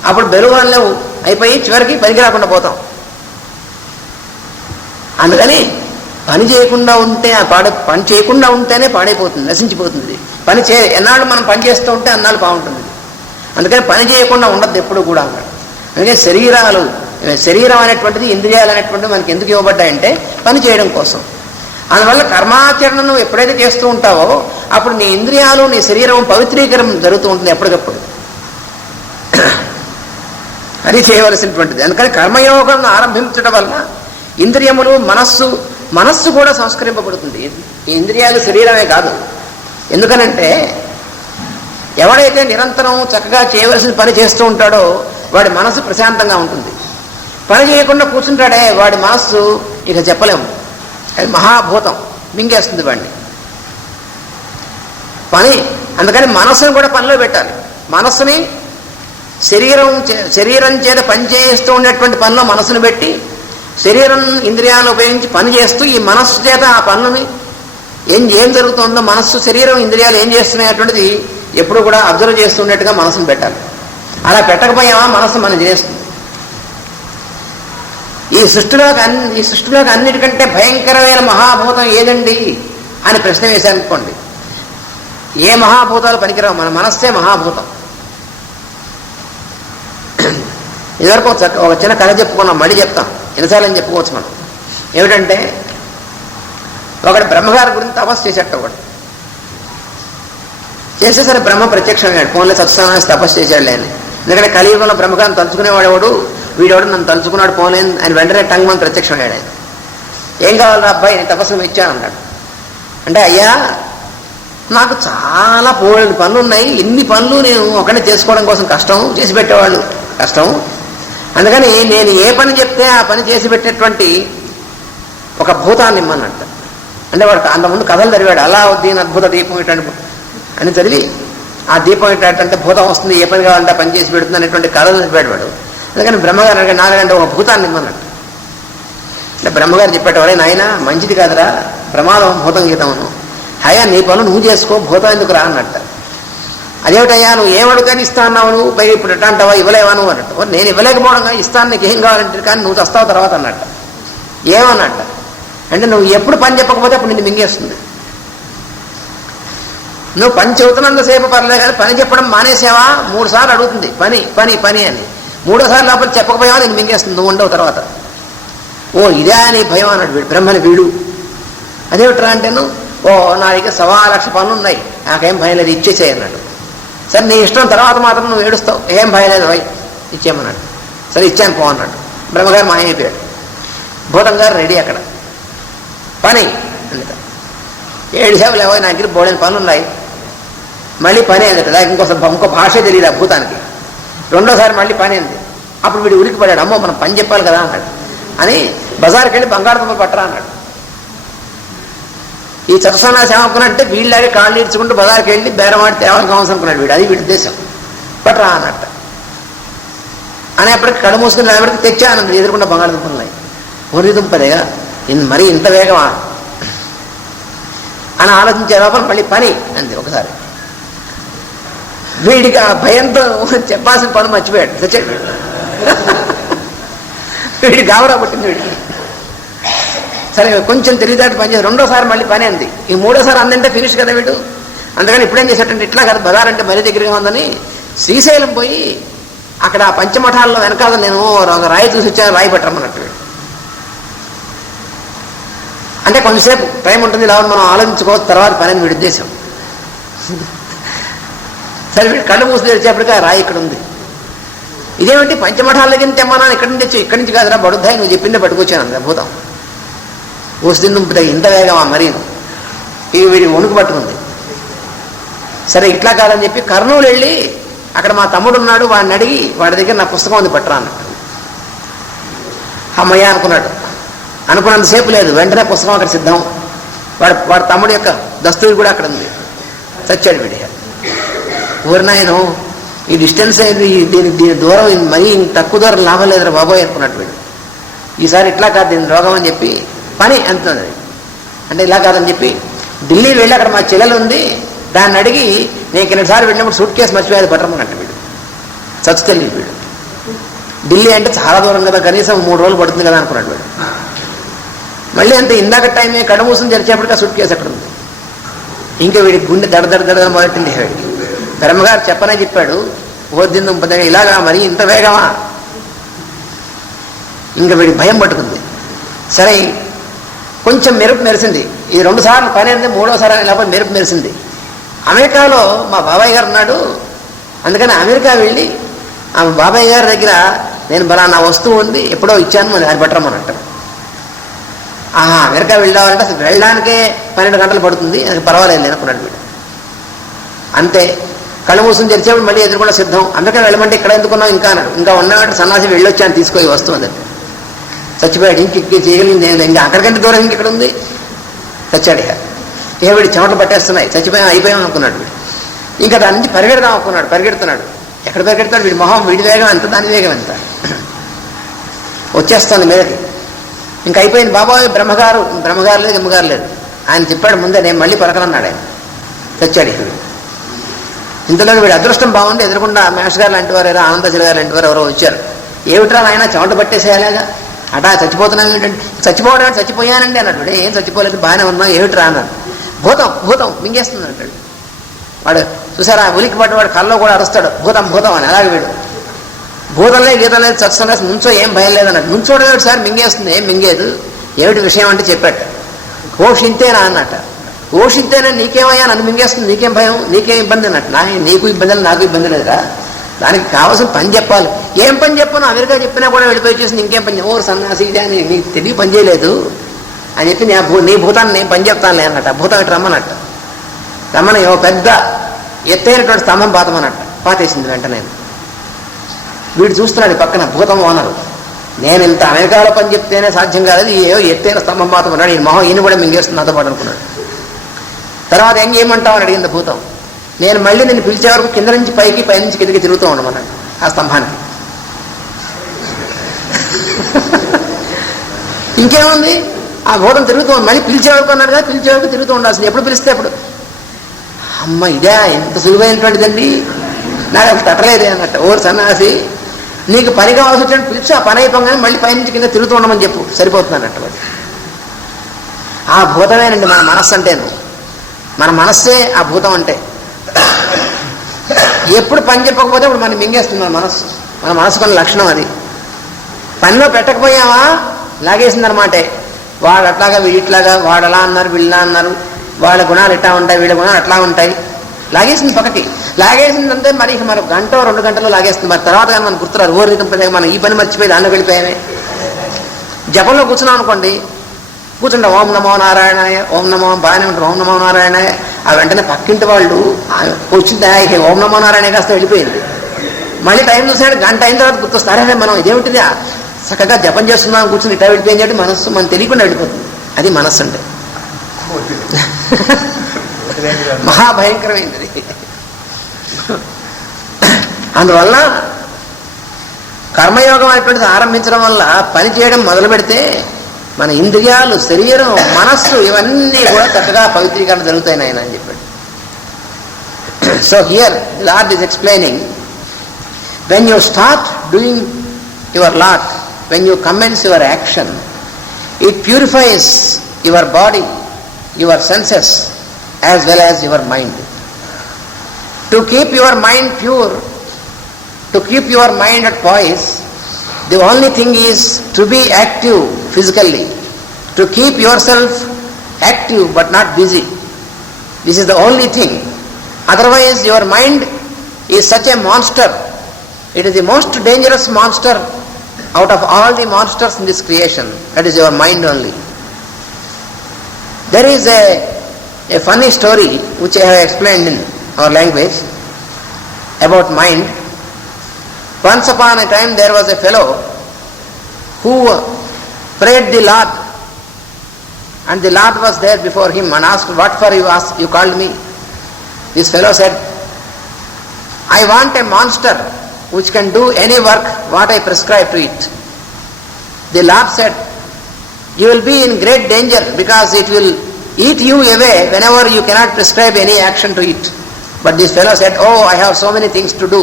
అప్పుడు బెరువాలు లేవు, అయిపోయి చివరికి పనికి రాకుండా పోతాం. అందుకని పని చేయకుండా ఉంటేనే పాడైపోతుంది, నశించిపోతుంది. ఎన్నాళ్ళు మనం పని చేస్తూ ఉంటే అన్నాళ్ళు బాగుంటుంది. అందుకని పని చేయకుండా ఉండద్దు ఎప్పుడు కూడా అన్నాడు. అందుకని శరీరం అనేటువంటిది, ఇంద్రియాలు అనేటువంటిది మనకి ఎందుకు ఇవ్వబడ్డాయంటే పని చేయడం కోసం. అందువల్ల కర్మాచరణను ఎప్పుడైతే చేస్తూ ఉంటావో అప్పుడు నీ ఇంద్రియాలు, నీ శరీరం పవిత్రీకరణ జరుగుతూ ఉంటుంది ఎప్పటికప్పుడు. అది చేయవలసినటువంటిది. అందుకని కర్మయోగం ఆరంభించడం వల్ల ఇంద్రియములు, మనస్సు కూడా సంస్కరింపబడుతుంది. ఈ ఇంద్రియాలు శరీరమే కాదు. ఎందుకనంటే ఎవడైతే నిరంతరం చక్కగా చేయవలసిన పని చేస్తూ ఉంటాడో వాడి మనస్సు ప్రశాంతంగా ఉంటుంది. పని చేయకుండా కూర్చుంటాడే వాడి మనస్సు ఇక చెప్పలేము, అది మహాభూతం, మింగేస్తుంది వాడిని. అందుకని మనస్సును కూడా పనిలో పెట్టాలి. మనస్సుని శరీరం చేత పని చేస్తూ ఉండేటువంటి పనిలో మనస్సును పెట్టి, శరీరం ఇంద్రియాలను ఉపయోగించి పని చేస్తూ ఈ మనస్సు చేత ఆ పనులని ఏం జరుగుతుందో, మనస్సు, శరీరం, ఇంద్రియాలు ఏం చేస్తున్నాయి అటువంటిది ఎప్పుడు కూడా అబ్జర్వ్ చేస్తున్నట్టుగా మనసును పెట్టాలి. అలా పెట్టకపోయామా మనస్సు మనం చేస్తుంది. ఈ సృష్టిలోకి అన్నిటికంటే భయంకరమైన మహాభూతం ఏదండి అని ప్రశ్న వేశారనుకోండి, ఏ మహాభూతాలు పనికిరావు, మన మనస్సే మహాభూతం. ఇదివరకు ఒక చిన్న కథ చెప్పుకున్నాం, మళ్ళీ చెప్తాం, ఎన్నిసార్లు చెప్పుకోవచ్చు మనం. ఏమిటంటే, ఒకటి బ్రహ్మగారి గురించి తపస్సు చేసేట. ఒకటి చేసేసరి బ్రహ్మ ప్రత్యక్షమయ్యాడు. ఫోన్లో సత్సంగాన్ని తపస్సు చేశాడు లేని. ఎందుకంటే కలియుగంలో బ్రహ్మగారిని తలుచుకునేవాడు ఎవడు, వీడెవడు నన్ను తలుచుకున్నాడు ఫోన్లేని ఆయన వెంటనే టంగ్ మన ప్రత్యక్షమయ్యాడు. ఆయన ఏం కావాలరా అబ్బాయి, నేను తపస్సు ఇచ్చాను అన్నాడు. అంటే అయ్యా నాకు చాలా పోలేని పనులు ఉన్నాయి, ఇన్ని పనులు నేను ఒకటే చేసుకోవడం కోసం కష్టం, చేసి పెట్టేవాళ్ళు కష్టం, అందుకని నేను ఏ పని చెప్తే ఆ పని చేసి పెట్టేటువంటి ఒక భూతాన్ని ఇమ్మన్నట్ట. అంటే వాడు అంతకుముందు కథలు చదివాడు, అలావుద్దీన్ అద్భుత దీపం ఇటువంటి అని చదివి ఆ దీపం ఏంటంటే భూతం వస్తుంది, ఏ పని కావాలంటే పని చేసి పెడుతుంది అనేటువంటి కథలు చదివాడు వాడు. అందుకని బ్రహ్మగారు నాగంటే ఒక భూతాన్ని ఇమ్మన్నట్టు. అంటే బ్రహ్మగారు చెప్పేటవాడే, నాయన మంచిది కాదురా, ప్రమాదం భూతం గీతమును, అయ్యా నీ పనులు నువ్వు చేసుకో, భూతం ఎందుకు రా అన్నట్ట. అదేమిటయ్యా నువ్వు ఏమడుగుతాని ఇస్తా అన్నావు, నువ్వు పై ఇప్పుడు ఎట్లా అంటావా, ఇవ్వలేవా నువ్వు అన్నట్టు. నేను ఇవ్వలేకపోవడంగా ఇస్తాను, నీకు ఏం కావాలంటే, కానీ నువ్వు వస్తావు తర్వాత అన్నట్ట. ఏమన్నట్ట అంటే, నువ్వు ఎప్పుడు పని చెప్పకపోతే అప్పుడు నిన్ను మింగేస్తుంది. నువ్వు పని చెబుతున్నంతసేపు పర్లేదు, కానీ పని చెప్పడం మానేసావా 3 సార్లు అడుగుతుంది పని పని పని అని. 3వ సారి లోపల చెప్పకపోయావా నేను మింగేస్తుంది, నువ్వు ఉండవు తర్వాత. ఓ ఇదే నీ భయం అన్నాడు వీడు, బ్రహ్మని వీడు. అదేమిట్రా అంటే, నువ్వు నా దగ్గర 1,00,000 పనులు ఉన్నాయి, నాకేం భయం లేదు, ఇచ్చేసేయి అన్నాడు. సరే నీ ఇష్టం, తర్వాత మాత్రం నువ్వు ఏడుస్తావు, ఏం భయం లేదు వై ఇచ్చేయమన్నాడు. సరే ఇచ్చాను పో అన్నాడు. బ్రహ్మగారు మాయమైపోయాడు. భూతం గారు రెడీ అక్కడ పని అందుక 7 సేవలు ఏవో నా దగ్గర బోడని పనులు ఉన్నాయి, మళ్ళీ పని అయిందట. దానికి ఇంకో భాష తెలియదు ఆ భూతానికి. 2వసారి మళ్ళీ పని అయింది. అప్పుడు వీడు ఉరికి పడాడు, అమ్మో మనం పని చెప్పాలి కదా అన్నాడు. అని బజార్కి వెళ్ళి బంగాళదుంపలు పట్టరా అన్నాడు. ఈ చతుసన్నాసి ఏమనుకున్నట్టే వీళ్ళలాగే కాళ్ళు ఈడ్చుకుంటూ బజార్కి వెళ్ళి బేరమాడి తేవాలి కావాల్సి అనుకున్నాడు వీడు. అది వీడి ఉద్దేశం. పట్టరా అన్నట్ట. అనేప్పటికి కడు మూసుకుని నిలబడికి తెచ్చానండి ఎదురుకుండా బంగాళదుంపలున్నాయి. ఒరి దుంపదేగా మరీ ఇంత వేగమా అని ఆలోచించే లోపల మళ్ళీ పని అంది ఒకసారి. వీడికి ఆ భయంతో చెప్పాల్సిన పని మర్చిపోయాడు, తెచ్చాడు వీడు. వీడికి గాబరా పట్టింది వీడికి. సరే కొంచెం తెలియదాటి పని చేసి 2వసారి మళ్ళీ పని అంది. ఈ 3వసారి అందంటే ఫినిష్ కదా వీడు. అందుకని ఇప్పుడేం చేశాడంటే, ఇట్లా కదా బజార్ అంటే మరీ దగ్గరగా ఉందని శ్రీశైలం పోయి అక్కడ ఆ పంచమఠాల్లో వెనకాల నేను ఒక రాయి చూసి వచ్చాను, రాయి పట్టరమన్నట్టు వీడు. అంటే కొంచెంసేపు టైం ఉంటుంది, ఇలా మనం ఆలోచించుకోవచ్చు, తర్వాత పని అని వీడి ఉద్దేశం. సరే వీడు కళ్ళు మూసి తెరిచేప్పటికీ ఆ రాయి ఇక్కడ ఉంది. ఇదేమిటి పంచమఠాల దగ్గర తెమ్మన్నా ఇక్కడి నుంచి తెచ్చు, ఇక్కడి నుంచి కాదురా బడుద్దాయి, నువ్వు చెప్పిందే పట్టుకొచ్చాను అంది భూతం. ఊసిదింపుతా ఇంత వేగమా మరీ, ఇవి వీడి వణుకు పట్టుకుంది. సరే ఇట్లా కాదని చెప్పి కర్నూలు వెళ్ళి అక్కడ మా తమ్ముడు ఉన్నాడు, వాడిని అడిగి వాడి దగ్గర నా పుస్తకం ఉంది పట్టరా అన్నట్టు. అమ్మయ్య అనుకున్నాడు. అనుకున్నంతసేపు లేదు, వెంటనే పుస్తకం అక్కడ సిద్ధం. వాడి తమ్ముడు యొక్క దస్తూరి కూడా అక్కడ ఉంది. చచ్చాడు వీడి. ఊరినాయను ఈ డిస్టెన్స్ అయింది, దీని దూరం మరీ తక్కువ దూరం లాభం లేదురా బాబోయ్ అనుకున్నట్టు వీడు. ఈసారి ఇట్లా కాదు దీని రోగం అని చెప్పి పని అంటున్నది. అంటే ఇలా కాదని చెప్పి ఢిల్లీ వెళ్ళి అక్కడ మా చెల్లెలు ఉంది, దాన్ని అడిగి నేను కిందసారి వెళ్ళినప్పుడు సూట్ కేసు మర్చిపోయేది పట్టరమన్నట్టు వీడు. చచ్చు తెలియదు వీడు. ఢిల్లీ అంటే చాలా దూరం కదా, కనీసం 3 రోజులు పడుతుంది కదా అనుకున్నాడు వీడు. మళ్ళీ అంతే ఇందాక టైమే కళ్ళు మూసుకుని తెరిచేపటికి ఆ సూట్ కేసు అక్కడ ఉంది. ఇంకా వీడికి గుండె దడ మొదటింది. వీడికి బ్రహ్మగారు చెప్పనే చెప్పాడు, ఓద్దిందు పెద్దగా ఇలాగా మరి ఇంత వేగమా. ఇంకా వీడికి భయం పట్టుకుంది. సరే కొంచెం మెరుపు మెరిసింది. ఇది 2 సార్లు పని అయింది, 3వసారి లేకపోతే మెరుపు మెరిసింది. అమెరికాలో మా బాబాయ్ గారు ఉన్నాడు, అందుకని అమెరికా వెళ్ళి ఆ బాబాయ్ గారి దగ్గర నేను నా వస్తువు ఉంది ఎప్పుడో ఇచ్చాను, మరి అది పట్టరమ్మన్నట్టు. అమెరికా వెళ్ళాలంటే అసలు వెళ్ళడానికే 12 గంటలు పడుతుంది, అది పర్వాలేదు అనుకున్నాడు వీడు. అంతే కళ్ళు మూసుకుని తెరిచేప్పుడు మళ్ళీ ఎదురుకుండా సిద్ధం. అమెరికా వెళ్ళమంటే ఇక్కడ ఎందుకున్నావు ఇంకా ఉన్నవాడు సన్నాసి వెళ్ళొచ్చాను తీసుకో ఈ వస్తువు అది. చచ్చిపోయాడు. ఇంక చేయగలిగింది ఇంకా అక్కడికంటే దూరం ఇంకెక్కడ ఉంది. చచ్చాడు. ఇక వీడు చెమటలు పట్టేస్తున్నాయి, చచ్చిపోయాం అయిపోయాం అనుకున్నాడు వీడు. ఇంకా దాని నుంచి పరిగెడదాం అనుకున్నాడు. పరిగెడుతున్నాడు. ఎక్కడ పరిగెడతాడు వీడి మొహం, వీడి వేగం ఎంత దాని వేగం ఎంత వచ్చేస్తుంది మీదకి. ఇంకా అయిపోయింది బాబాయ్. బ్రహ్మగారు లేదు అమ్మగారు లేదు. ఆయన చెప్పాడు ముందే, నేను మళ్ళీ పలకనన్నాడు ఆయన. చచ్చాడు ఇక్కడ. ఇంతలో వీడి అదృష్టం బాగుంది, ఎదురుకుండా మేష్ గారు లాంటి వారు, ఆనందాచల్ గారు లాంటి వారు ఎవరో వచ్చారు. ఏమిట్రా ఆయన చెమట పట్టేసేయాలేగా అటా చచ్చిపోతున్నాం ఏంటంటే, చచ్చిపోవడం అంటే చచ్చిపోయానండి అన్నాడు. ఏం చచ్చిపోలేదు, బాగానే ఉన్నాం, ఏమిట్రా అన్నాడు. భూతం భూతం మింగేస్తుంది అంటాడు వాడు. చూసారా, ఉలికి పడ్డవాడు కళ్ళలో కూడా అరుస్తాడు భూతం భూతం అని. అలాగే వీడు భూతం లేదు గీతం లేదు చచ్చుతున్నా నుంచో ఏం భయం లేదన్నాడు. నుంచోడు ఏమిటి సార్, మింగేస్తుంది. ఏం మింగేదు, ఏమిటి విషయం అంటే చెప్పాట. ఓషింతేనా అన్నట్ట. ఓషింతేనా, నీకేమయ్యా, నన్ను మింగేస్తుంది, నీకేం భయం, నీకేం ఇబ్బంది అన్నట్టు. నీకు ఇబ్బంది లేదు, నాకు ఇబ్బంది లేదురా, దానికి కావాల్సిన పని చెప్పాలి. ఏం పని చెప్పను, అమెరికా చెప్పినా కూడా వెళ్ళిపోయి చేసింది, ఇంకేం పని, ఓ సన్నాసి ఇదే అని నీకు తెలివి పని చేయలేదు అని చెప్పి నీ భూతాన్ని నేను పని చెప్తానులే అన్నట్టు. ఆ భూతం ఇటు రమ్మన్నట్టు. రమ్మని ఓ పెద్ద ఎత్తైనటువంటి స్తంభం పాతమన్నట్టు. పాతేసింది వెంటనే. వీడు చూస్తున్నాడు పక్కన భూతం ఓనరు. నేను ఇంత అమెరికాలో పని చెప్తేనే సాధ్యం కాదు, ఏవో ఎత్తైన స్తంభం పాతమన్నాడు. ఈ మొహం ఈయన కూడా మింగేస్తుంది నాతో పాటు అనుకున్నాడు. తర్వాత ఏం చేయమంటావు అని అడిగింది భూతం. నేను మళ్ళీ నేను పిలిచే వరకు కింద నుంచి పైకి, పై నుంచి కిందకి తిరుగుతూ ఉండమన్నాడు ఆ స్తంభానికి. ఇంకేముంది, ఆ భూతం తిరుగుతూ మళ్ళీ పిలిచే వరకు అన్నాడు కదా, పిలిచే వరకు తిరుగుతూ ఉండాల్సింది. ఎప్పుడు పిలిస్తే అప్పుడు. అమ్మ ఇదే ఎంత సులువైనటువంటిదండి, నాకు అప్పుడు తట్టలేదే అన్నట్టు. ఓరు సన్నాసి, నీకు పని కావాల్సి వచ్చినట్టు పిలిచి ఆ పని అయిపోగానే మళ్ళీ పైనుంచి కింద తిరుగుతూ ఉండమని చెప్పు, సరిపోతుంది అన్నట్టు. ఆ భూతమేనండి మన మనస్సు అంటేను. మన మనస్సే ఆ భూతం అంటే. ఎప్పుడు పని చెప్పకపోతే ఇప్పుడు మనం మింగేస్తుంది మన మనస్సు. మన మనసుకున్న లక్షణం అది. పనిలో పెట్టకపోయామా లాగేసిందనమాటే. వాడు అట్లాగా వీడు ఇట్లాగా, వాడు అలా అన్నారు వీళ్ళ అన్నారు, వాళ్ళ గుణాలు ఇట్లా ఉంటాయి వీళ్ళ గుణాలు అట్లా ఉంటాయి, లాగేసింది పక్కకి. లాగేసిందంటే మరి మనకు గంట 2 గంటలు లాగేస్తుంది. మరి తర్వాత కానీ మనం గుర్తురారు. ఓరికంపదే మనం ఈ పని మర్చిపోయి దాంట్లో వెళ్ళిపోయామే. జపంలో కూర్చున్నాం అనుకోండి, కూర్చుంటాం ఓం నమో నారాయణాయ, ఓం నమో, బాగానే ఉంటారు ఓం నమో నారాయణాయ. ఆ వెంటనే పక్కింటి వాళ్ళు కూర్చుంటే ఓం నమో నారాయణ కాస్త వెళ్ళిపోయింది. మళ్ళీ టైం చూసినాడు, గంట అయిన తర్వాత గుర్తొస్తారే మనం ఇదేమిటిది, చక్కగా జపం చేస్తున్నాం కూర్చుని ఇట్లా వెళ్ళిపోయింది అంటే మనస్సు మనం తెలియకుండా వెళ్ళిపోతుంది. అది మనస్సు అంటే. మహాభయంకరమైనది. అందువల్ల కర్మయోగం అనేటువంటిది ఆరంభించడం వల్ల పని చేయడం మొదలు పెడితే మన ఇంద్రియాలు, శరీరం, మనస్సు ఇవన్నీ కూడా చక్కగా పవిత్రీకరణ జరుగుతాయి నాయన అని చెప్పాడు. So here the lord is explaining, when you start doing your lot, when you commence your action, it purifies your body, your senses as well as your mind. To keep your mind pure, to keep your mind at poise, the only thing is to be active physically, to keep yourself active but not busy. This is the only thing. Otherwise your mind is such a monster. It is the most dangerous monster out of all the monsters in this creation. That is your mind only. There is a funny story which I have explained in our language about mind. Once upon a time there was a fellow who prayed the Lord, and the Lord was there before him and asked, "What for you called me?" This fellow said, "I want a monster which can do any work what I prescribe to it." The Lord said, "You will be in great danger because it will eat you away whenever you cannot prescribe any action to it." But this fellow said, "Oh, I have so many things to do.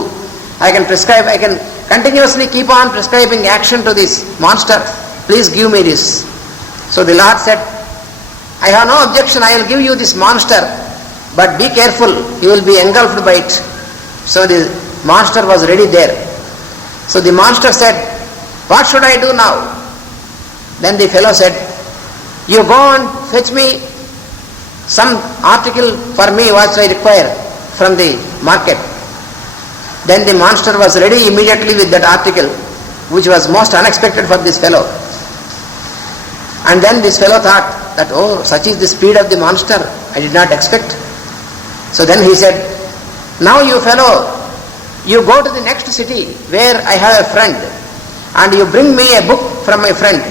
I can continuously keep on prescribing action to this monster. Please give me this." So the Lord said, "I have no objection. I will give you this monster, but be careful. You will be engulfed by it." So the monster was ready there. So the monster said, "What should I do now?" Then the fellow said, "You go and fetch me some article for me what I require from the market." Then the monster was ready immediately with that article, which was most unexpected for this fellow. And then this fellow thought that, oh, such is the speed of the monster, I did not expect. So then he said, "Now you fellow, you go to the next city where I have a friend, and you bring me a book from my friend."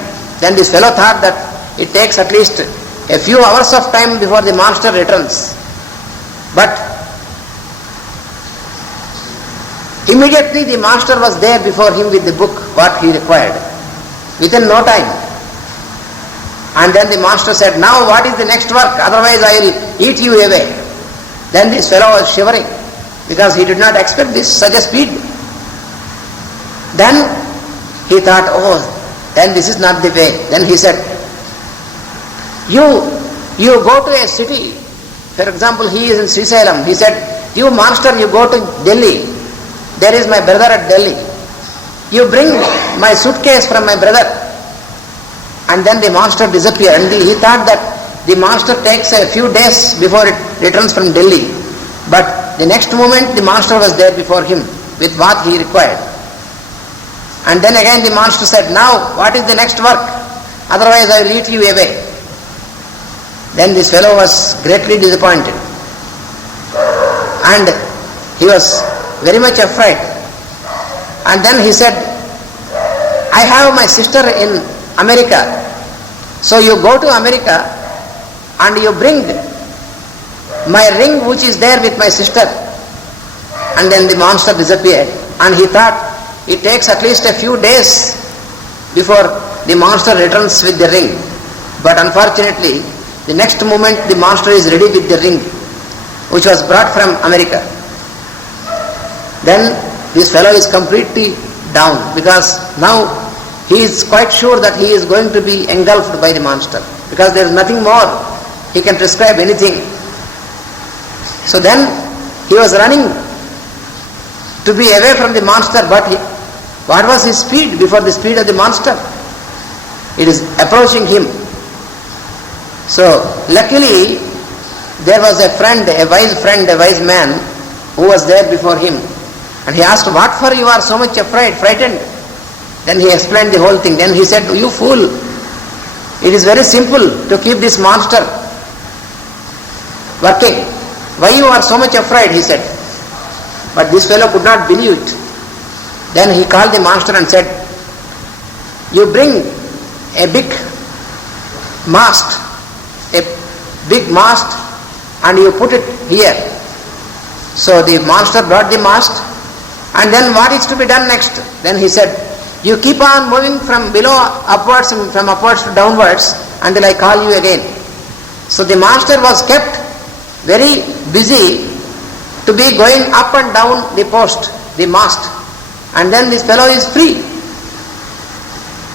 Then this fellow thought that it takes at least a few hours of time before the monster returns. But immediately the master was there before him with the book what he required, within no time. And then the master said, "Now what is the next work? Otherwise I will eat you away." Then this fellow was shivering because he did not expect this such a speed. Then he thought, oh, then this is not the way. Then he said, you go to a city. For example, he is in Srisalem. He said, you master, you go to Delhi. There is my brother at Delhi. You bring my suitcase from my brother. And then the master disappeared. And he thought that the master takes a few days before it returns from Delhi. But the next moment the master was there before him with what he required. And then again the master said, now what is the next work? Otherwise I will eat you away. Then this fellow was greatly disappointed. And he was very much afraid. And then he said, I have my sister in America. So you go to America and you bring my ring which is there with my sister. And then the monster disappeared. And he thought it takes at least a few days before the monster returns with the ring. But unfortunately, the next moment the monster is ready with the ring which was brought from America. Then this fellow is completely down, because now he is quite sure that he is going to be engulfed by the monster, because there is nothing more he can prescribe anything. So then he was running to be away from the monster, but what was his speed before the speed of the monster? It is approaching him. So luckily there was a friend, a wise man who was there before him. And he asked, what for you are so much frightened? Then he explained the whole thing. Then he said, you fool, it is very simple to keep this monster working. Why you are so much afraid? He said. But this fellow could not believe it. Then he called the monster and said, you bring a big mast and you put it here. So the monster brought the mast. And then what is to be done next? Then he said, you keep on moving from below upwards and from upwards to downwards until I call you again. So the master was kept very busy to be going up and down the post, the mast. And then this fellow is free.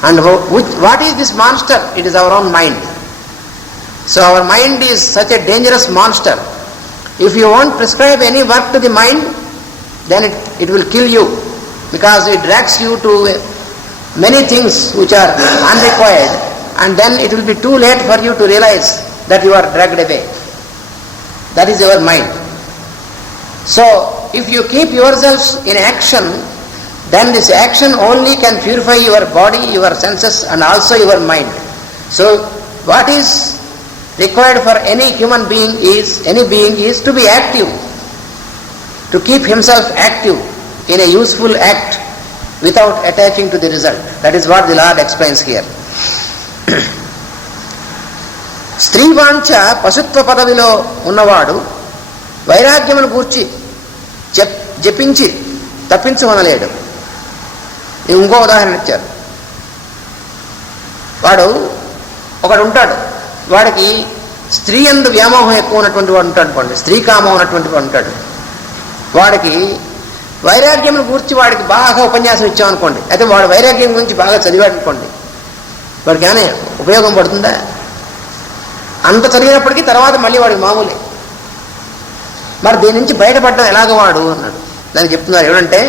And what is this monster? It is our own mind. So our mind is such a dangerous monster. If you won't prescribe any work to the mind, then it will kill you, because it drags you to many things which are unrequired, and then it will be too late for you to realize that you are dragged away. That is your mind. So if you keep yourselves in action, then this action only can purify your body, your senses, and also your mind. So what is required for any human being is to be active, to keep himself active in a useful act without attaching to the result. That is what the Lord explains here. స్త్రీవాంఛ పశుత్వ పదవిలో ఉన్నవాడు వైరాగ్యమును గూర్చి జపించి తప్పించమనలేడు. ఇంకో ఉదాహరణ ఇచ్చారు. ఒకడు ఉంటాడు, వాడికి స్త్రీ యందు వ్యామోహం ఎక్కువ ఉన్నటువంటి వాడు ఉంటాడు అనుకోండి, స్త్రీ కామం ఉన్నటువంటి వాడు ఉంటాడు. వాడికి వైరాగ్యం గురించి వాడికి బాగా ఉపన్యాసం ఇచ్చామనుకోండి, అయితే వాడు వైరాగ్యం గురించి బాగా చదివాడు అనుకోండి, వాడికి ఏమైనా ఉపయోగం పడుతుందా? అంత చదివినప్పటికీ తర్వాత మళ్ళీ వాడికి మామూలే. మరి దీని నుంచి బయటపడడం ఎలాగ వాడు అన్నాడు. దాన్ని చెప్తున్నారు ఏమంటే,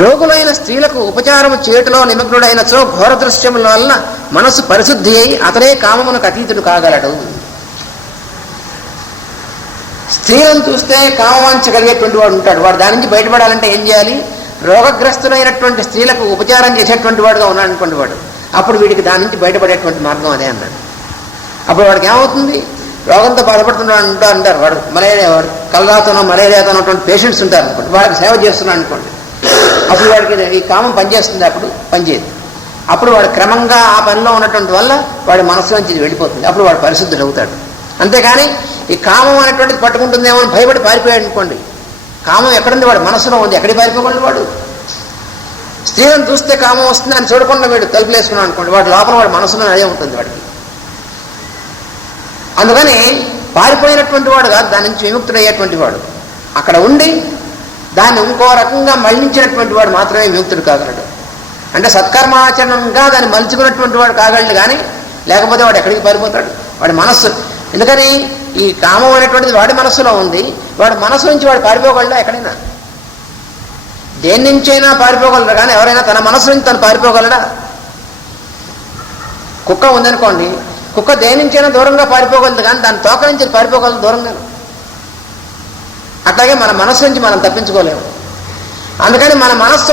రోగులైన స్త్రీలకు ఉపచారము చేటులో నిమగ్నుడైనచో ఘోర దృశ్యముల వలన మనసు పరిశుద్ధి అయి అతడే కామమునకు అతీతుడు కాగలడు. స్త్రీలను చూస్తే కామవాంఛ కలిగేటువంటి వాడు ఉంటాడు. వాడు దాని నుంచి బయటపడాలంటే ఏం చేయాలి? రోగగ్రస్తులైనటువంటి స్త్రీలకు ఉపచారం చేసేటువంటి వాడుగా ఉన్నాడు అనుకోండి వాడు. అప్పుడు వీడికి దాని నుంచి బయటపడేటువంటి మార్గం అదే అన్నాడు. అప్పుడు వాడికి ఏమవుతుంది? రోగంతో బాధపడుతున్నాడు అంటారు. వాడు కలరాతోనో మలేరియాతో ఉన్నటువంటి పేషెంట్స్ ఉంటారు అనుకోండి, వాడికి సేవ చేస్తున్నాడు అనుకోండి, అప్పుడు వాడికి ఈ కామం పనిచేస్తుంది, అప్పుడు పనిచేయదు. అప్పుడు వాడు క్రమంగా ఆ పనిలో ఉన్నటువంటి వల్ల వాడి మనసులోంచి ఇది వెళ్ళిపోతుంది. అప్పుడు వాడు పరిశుద్ధుడు అవుతాడు. అంతేకాని ఈ కామం అనేటువంటిది పట్టుకుంటుందేమో అని భయపడి పారిపోయాడు అనుకోండి, కామం ఎక్కడుంది? వాడు మనసులో ఉంది, ఎక్కడికి పారిపోకండి వాడు. స్త్రీలను చూస్తే కామం వస్తుంది అని చూడకుండా వీడు తలుపులేసుకున్నాడు అనుకోండి, వాడి లోపల వాడి మనసులో అదే ఉంటుంది వాడికి. అందుకని పారిపోయినటువంటి వాడు కాదు, దాని నుంచి విముక్తుడయ్యేటువంటి వాడు. అక్కడ ఉండి దాన్ని ఇంకో రకంగా మళ్లించినటువంటి వాడు మాత్రమే విముక్తుడు కాగలడు. అంటే సత్కర్మాచరణంగా దాన్ని మలుచుకున్నటువంటి వాడు కాగలడు కానీ లేకపోతే వాడు ఎక్కడికి పారిపోతాడు. వాడి మనస్సు, ఎందుకని ఈ కామం అనేటువంటిది వాడి మనస్సులో ఉంది. వాడి మనస్సు నుంచి వాడు పారిపోగలడా? ఎక్కడైనా దేని నుంచైనా పారిపోగలరు కానీ ఎవరైనా తన మనస్సు నుంచి తను పారిపోగలడా? కుక్క ఉందనుకోండి, కుక్క దేని నుంచైనా దూరంగా పారిపోగలదు కానీ దాని తోక నుంచి పారిపోగలదు దూరంగా. అట్లాగే మన మనస్సు నుంచి మనం తప్పించుకోలేము. అందుకని మన మనస్సు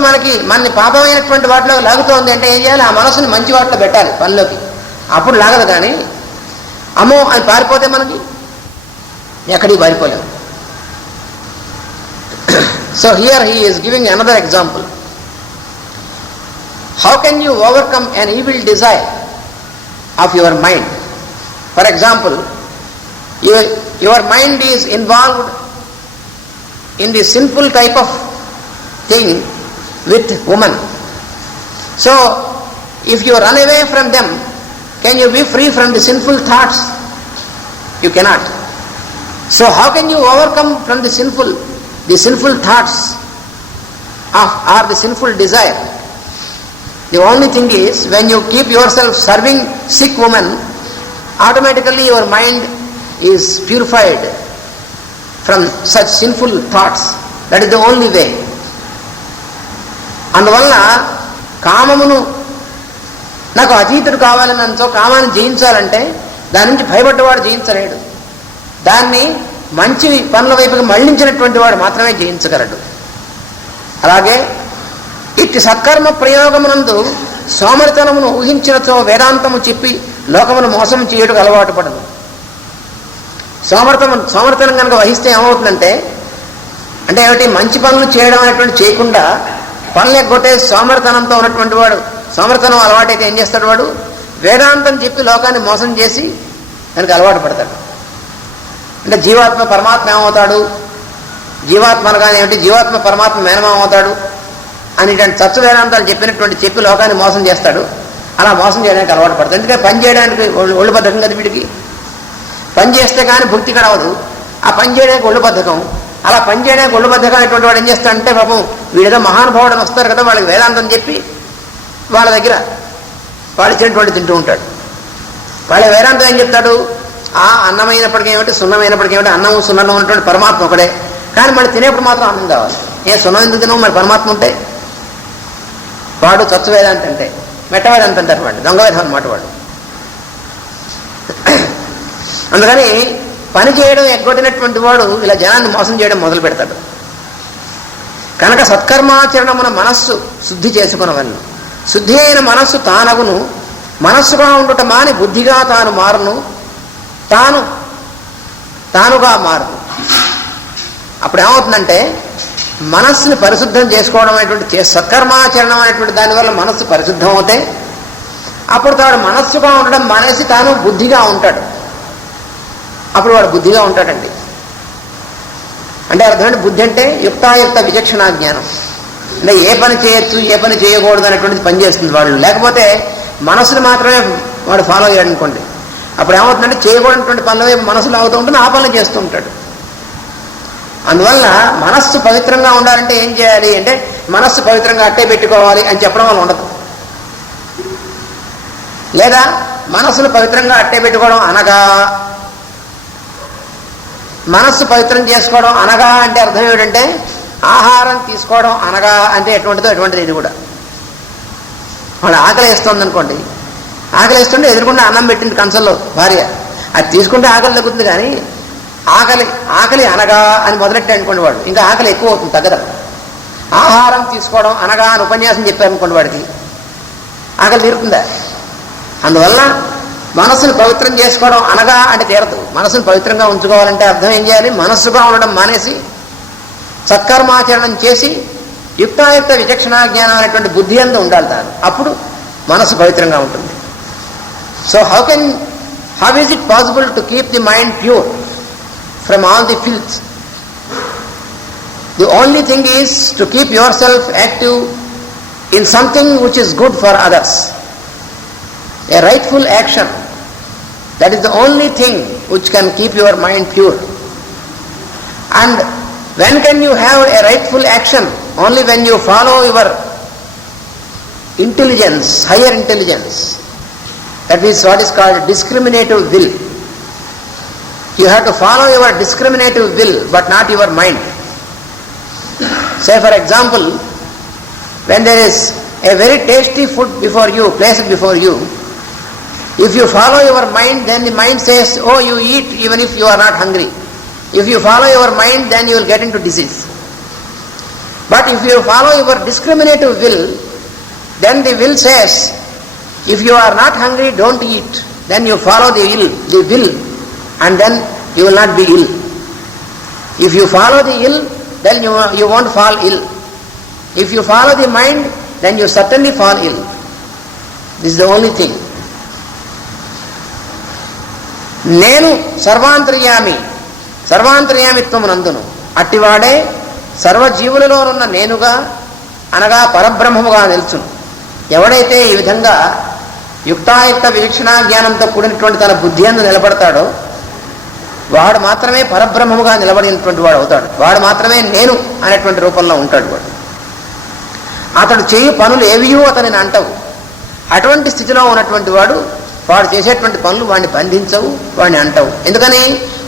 మనని పాపమైనటువంటి వాటిలో లాగుతోంది అంటే ఏం చేయాలి? ఆ మనస్సుని మంచి వాటిలో పెట్టాలి పనిలోకి, అప్పుడు లాగదు. కానీ అమ్మో అని పారిపోతే మనకి ఎక్కడికి పారిపోలేము. So here he is giving another example. How can you overcome an evil desire of your mind? For example, your mind is involved in the sinful type of thing with woman. So if you run away from them, can you be free from the sinful thoughts? You cannot. So how can you overcome from the sinful thoughts or the sinful desire? The only thing is, when you keep yourself serving sick woman, automatically your mind is purified from such sinful thoughts. That is the only way. అందువల్ల కామమును నాకు అతీతుడు కావాలని అంతో కామాన్ని జయించాలంటే దాని నుంచి భయపడ్డవాడు జయించలేడు. దాన్ని మంచి పనుల వైపుకి మళ్లించినటువంటి వాడు మాత్రమే జయించగలడు. అలాగే ఇట్టి సత్కర్మ ప్రయోగమునందు సోమరితనమును ఊహించినతో వేదాంతము చెప్పి లోకమును మోసం చేయుటకు అలవాటు పడదు. సోమరితనం కనుక వహిస్తే ఏమవుతుందంటే, అంటే ఏమిటి? మంచి పనులు చేయడం అనేటువంటి చేయకుండా పనులు ఎగ్గొట్టే సోమరితనంతో ఉన్నటువంటి వాడు, సోమరితనం అలవాటైతే ఏం చేస్తాడు? వాడు వేదాంతం చెప్పి లోకాన్ని మోసం చేసి దానికి అలవాటు పడతాడు. అంటే జీవాత్మ పరమాత్మ ఏమవుతాడు? జీవాత్మ అనగానే ఏమిటి? జీవాత్మ పరమాత్మ మేనమవుతాడు అనేటువంటి తత్వ వేదాంతాలు చెప్పి లోకాన్ని మోసం చేస్తాడు. అలా మోసం చేయడానికి అలవాటు పడతాడు. ఎందుకంటే పని చేయడానికి ఒళ్ళు బద్ధకం కదా వీడికి. పని చేస్తే కానీ భుక్తి కడవదు. ఆ పని చేయడానికి ఒళ్ళు బద్ధకం. అలా పని చేయడానికి ఒళ్ళు బద్ధకం అనేటువంటి వాడు ఏం చేస్తాడంటే, పాపం వీడేదో మహానుభావుడు అని వస్తారు కదా, వాళ్ళకి వేదాంతం చెప్పి వాళ్ళ దగ్గర వాళ్ళు ఇచ్చినటువంటి తింటూ ఉంటాడు. వాళ్ళ వేదాంతం ఏం చెప్తాడు? ఆ అన్నమైనప్పటికీ ఏమిటి, సున్నమైనప్పటికీ ఏమిటి, అన్నము సున్నం ఉన్నటువంటి పరమాత్మ ఒకడే. కానీ మళ్ళీ తినేప్పుడు మాత్రం అన్నం కావాలి. సున్నం ఎందుకు తినవు? మరి పరమాత్మ ఉంటే. వాడు తత్వ వేదాంత అంటే మెట్ట వేదాంత అంటారు, వాడు దొంగ వేదం అన్నమాట వాడు. అందుకని పని చేయడం ఎగ్గొట్టినటువంటి వాడు ఇలా జనాన్ని మోసం చేయడం మొదలు పెడతాడు. కనుక సత్కర్మాచరణమున మనస్సు శుద్ధి చేసుకున్నవన్నీ. శుద్ధి అయిన మనస్సు తానగును, మనస్సుగా ఉండుట మాని బుద్ధిగా తాను మారును, తానుగా మారును. అప్పుడు ఏమవుతుందంటే, మనస్సుని పరిశుద్ధం చేసుకోవడం అనేటువంటి సత్కర్మాచరణం అనేటువంటి దానివల్ల మనస్సు పరిశుద్ధం అవుతే అప్పుడు తాడు మనస్సుగా ఉండడం మానేసి తాను బుద్ధిగా ఉంటాడు. అప్పుడు వాడు బుద్ధిగా ఉంటాడండి. అంటే అర్థమంటే బుద్ధి అంటే యుక్తాయుక్త విచక్షణ జ్ఞానం. అంటే ఏ పని చేయొచ్చు, ఏ పని చేయకూడదు అనేటువంటిది పనిచేస్తుంది వాళ్ళు. లేకపోతే మనస్సుని మాత్రమే వాడు ఫాలో అయ్యాడు అనుకోండి, అప్పుడు ఏమవుతుందంటే చేయకూడనటువంటి పనుల వైపు మనసులో అవుతూ ఉంటుంది, ఆ పనులు చేస్తూ ఉంటాడు. అందువల్ల మనస్సు పవిత్రంగా ఉండాలంటే ఏం చేయాలి అంటే, మనస్సు పవిత్రంగా అట్టే పెట్టుకోవాలి అని చెప్పడం వల్ల ఉండదు. లేదా మనస్సును పవిత్రంగా అట్టే పెట్టుకోవడం అనగా, మనస్సు పవిత్రం చేసుకోవడం అనగా అంటే అర్థం ఏమిటంటే, ఆహారం తీసుకోవడం అనగా అంటే ఎటువంటిదో ఎటువంటిది. ఇది కూడా వాడు ఆకలి వేస్తుంది అనుకోండి, ఆకలి వేస్తుంటే ఎదురుకుండా అన్నం పెట్టింది కంచంలో భార్య, అది తీసుకుంటే ఆకలి తగ్గుతుంది. కానీ ఆకలి అనగా అని మొదలెట్టే అనుకోండి, వాడు ఇంకా ఆకలి ఎక్కువ అవుతుంది, తగ్గదు. ఆహారం తీసుకోవడం అనగా అని ఉపన్యాసం చెప్పారనుకోండి, వాడికి ఆకలి తీరుతుందా? అందువల్ల మనస్సును పవిత్రం చేసుకోవడం అనగా అంటే తీరదు. మనస్సును పవిత్రంగా ఉంచుకోవాలంటే అర్థం ఏం చేయాలి? మనస్సుగా ఉండడం మానేసి సత్కర్మాచరణం చేసి యుక్తాయుక్త విచక్షణ జ్ఞానం అనేటువంటి బుద్ధి అంతా ఉండాలి తాను. అప్పుడు మనస్సు పవిత్రంగా ఉంటుంది. So how is it possible to keep the mind pure from all the filth? The only thing is to keep yourself active in something which is good for others, a rightful action. That is the only thing which can keep your mind pure. And when can you have a rightful action? Only when you follow your intelligence, higher intelligence. That is what is called discriminative will. You have to follow your discriminative will, but not your mind. Say for example, when there is a very tasty food before you, placed before you, if you follow your mind, then the mind says, oh, you eat even if you are not hungry. If you follow your mind, then you will get into disease. But if you follow your discriminative will, then the will says, if you are not hungry, don't eat. Then you follow the will, and then you will not be ill. If you follow the ill, then you won't fall ill. If you follow the mind, then you certainly fall ill. This is the only thing. నేను సర్వాంతర్యామిత్వమునందును అట్టివాడే సర్వజీవులలోనున్న నేనుగా అనగా పరబ్రహ్మముగా నిలుచును. ఎవడైతే ఈ విధంగా యుక్తాయుక్త విచక్షణా జ్ఞానంతో కూడినటువంటి తన బుద్ధి యందు నిలబడతాడో వాడు మాత్రమే పరబ్రహ్మముగా నిలబడినటువంటి వాడు అవుతాడు. వాడు మాత్రమే నేను అనేటువంటి రూపంలో ఉంటాడు. వాడు అతడు చేయు పనులు ఏవియూ అతనిని అంటవు. అటువంటి స్థితిలో ఉన్నటువంటి వాడు చేసేటువంటి పనులు వాడిని బంధించవు, వాడిని అంటవు. ఎందుకని?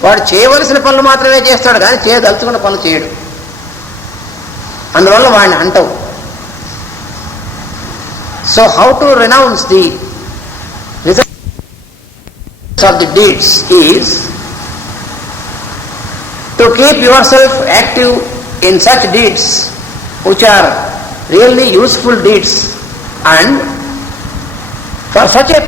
వాడు చేయవలసిన పనులు మాత్రమే చేస్తాడు, కానీ చేయదలుచుకున్న పనులు చేయడు. అందువల్ల వాడిని అంటవు. So how to renounce the results of the deeds is to keep yourself active in such deeds which are really useful deeds, and for such a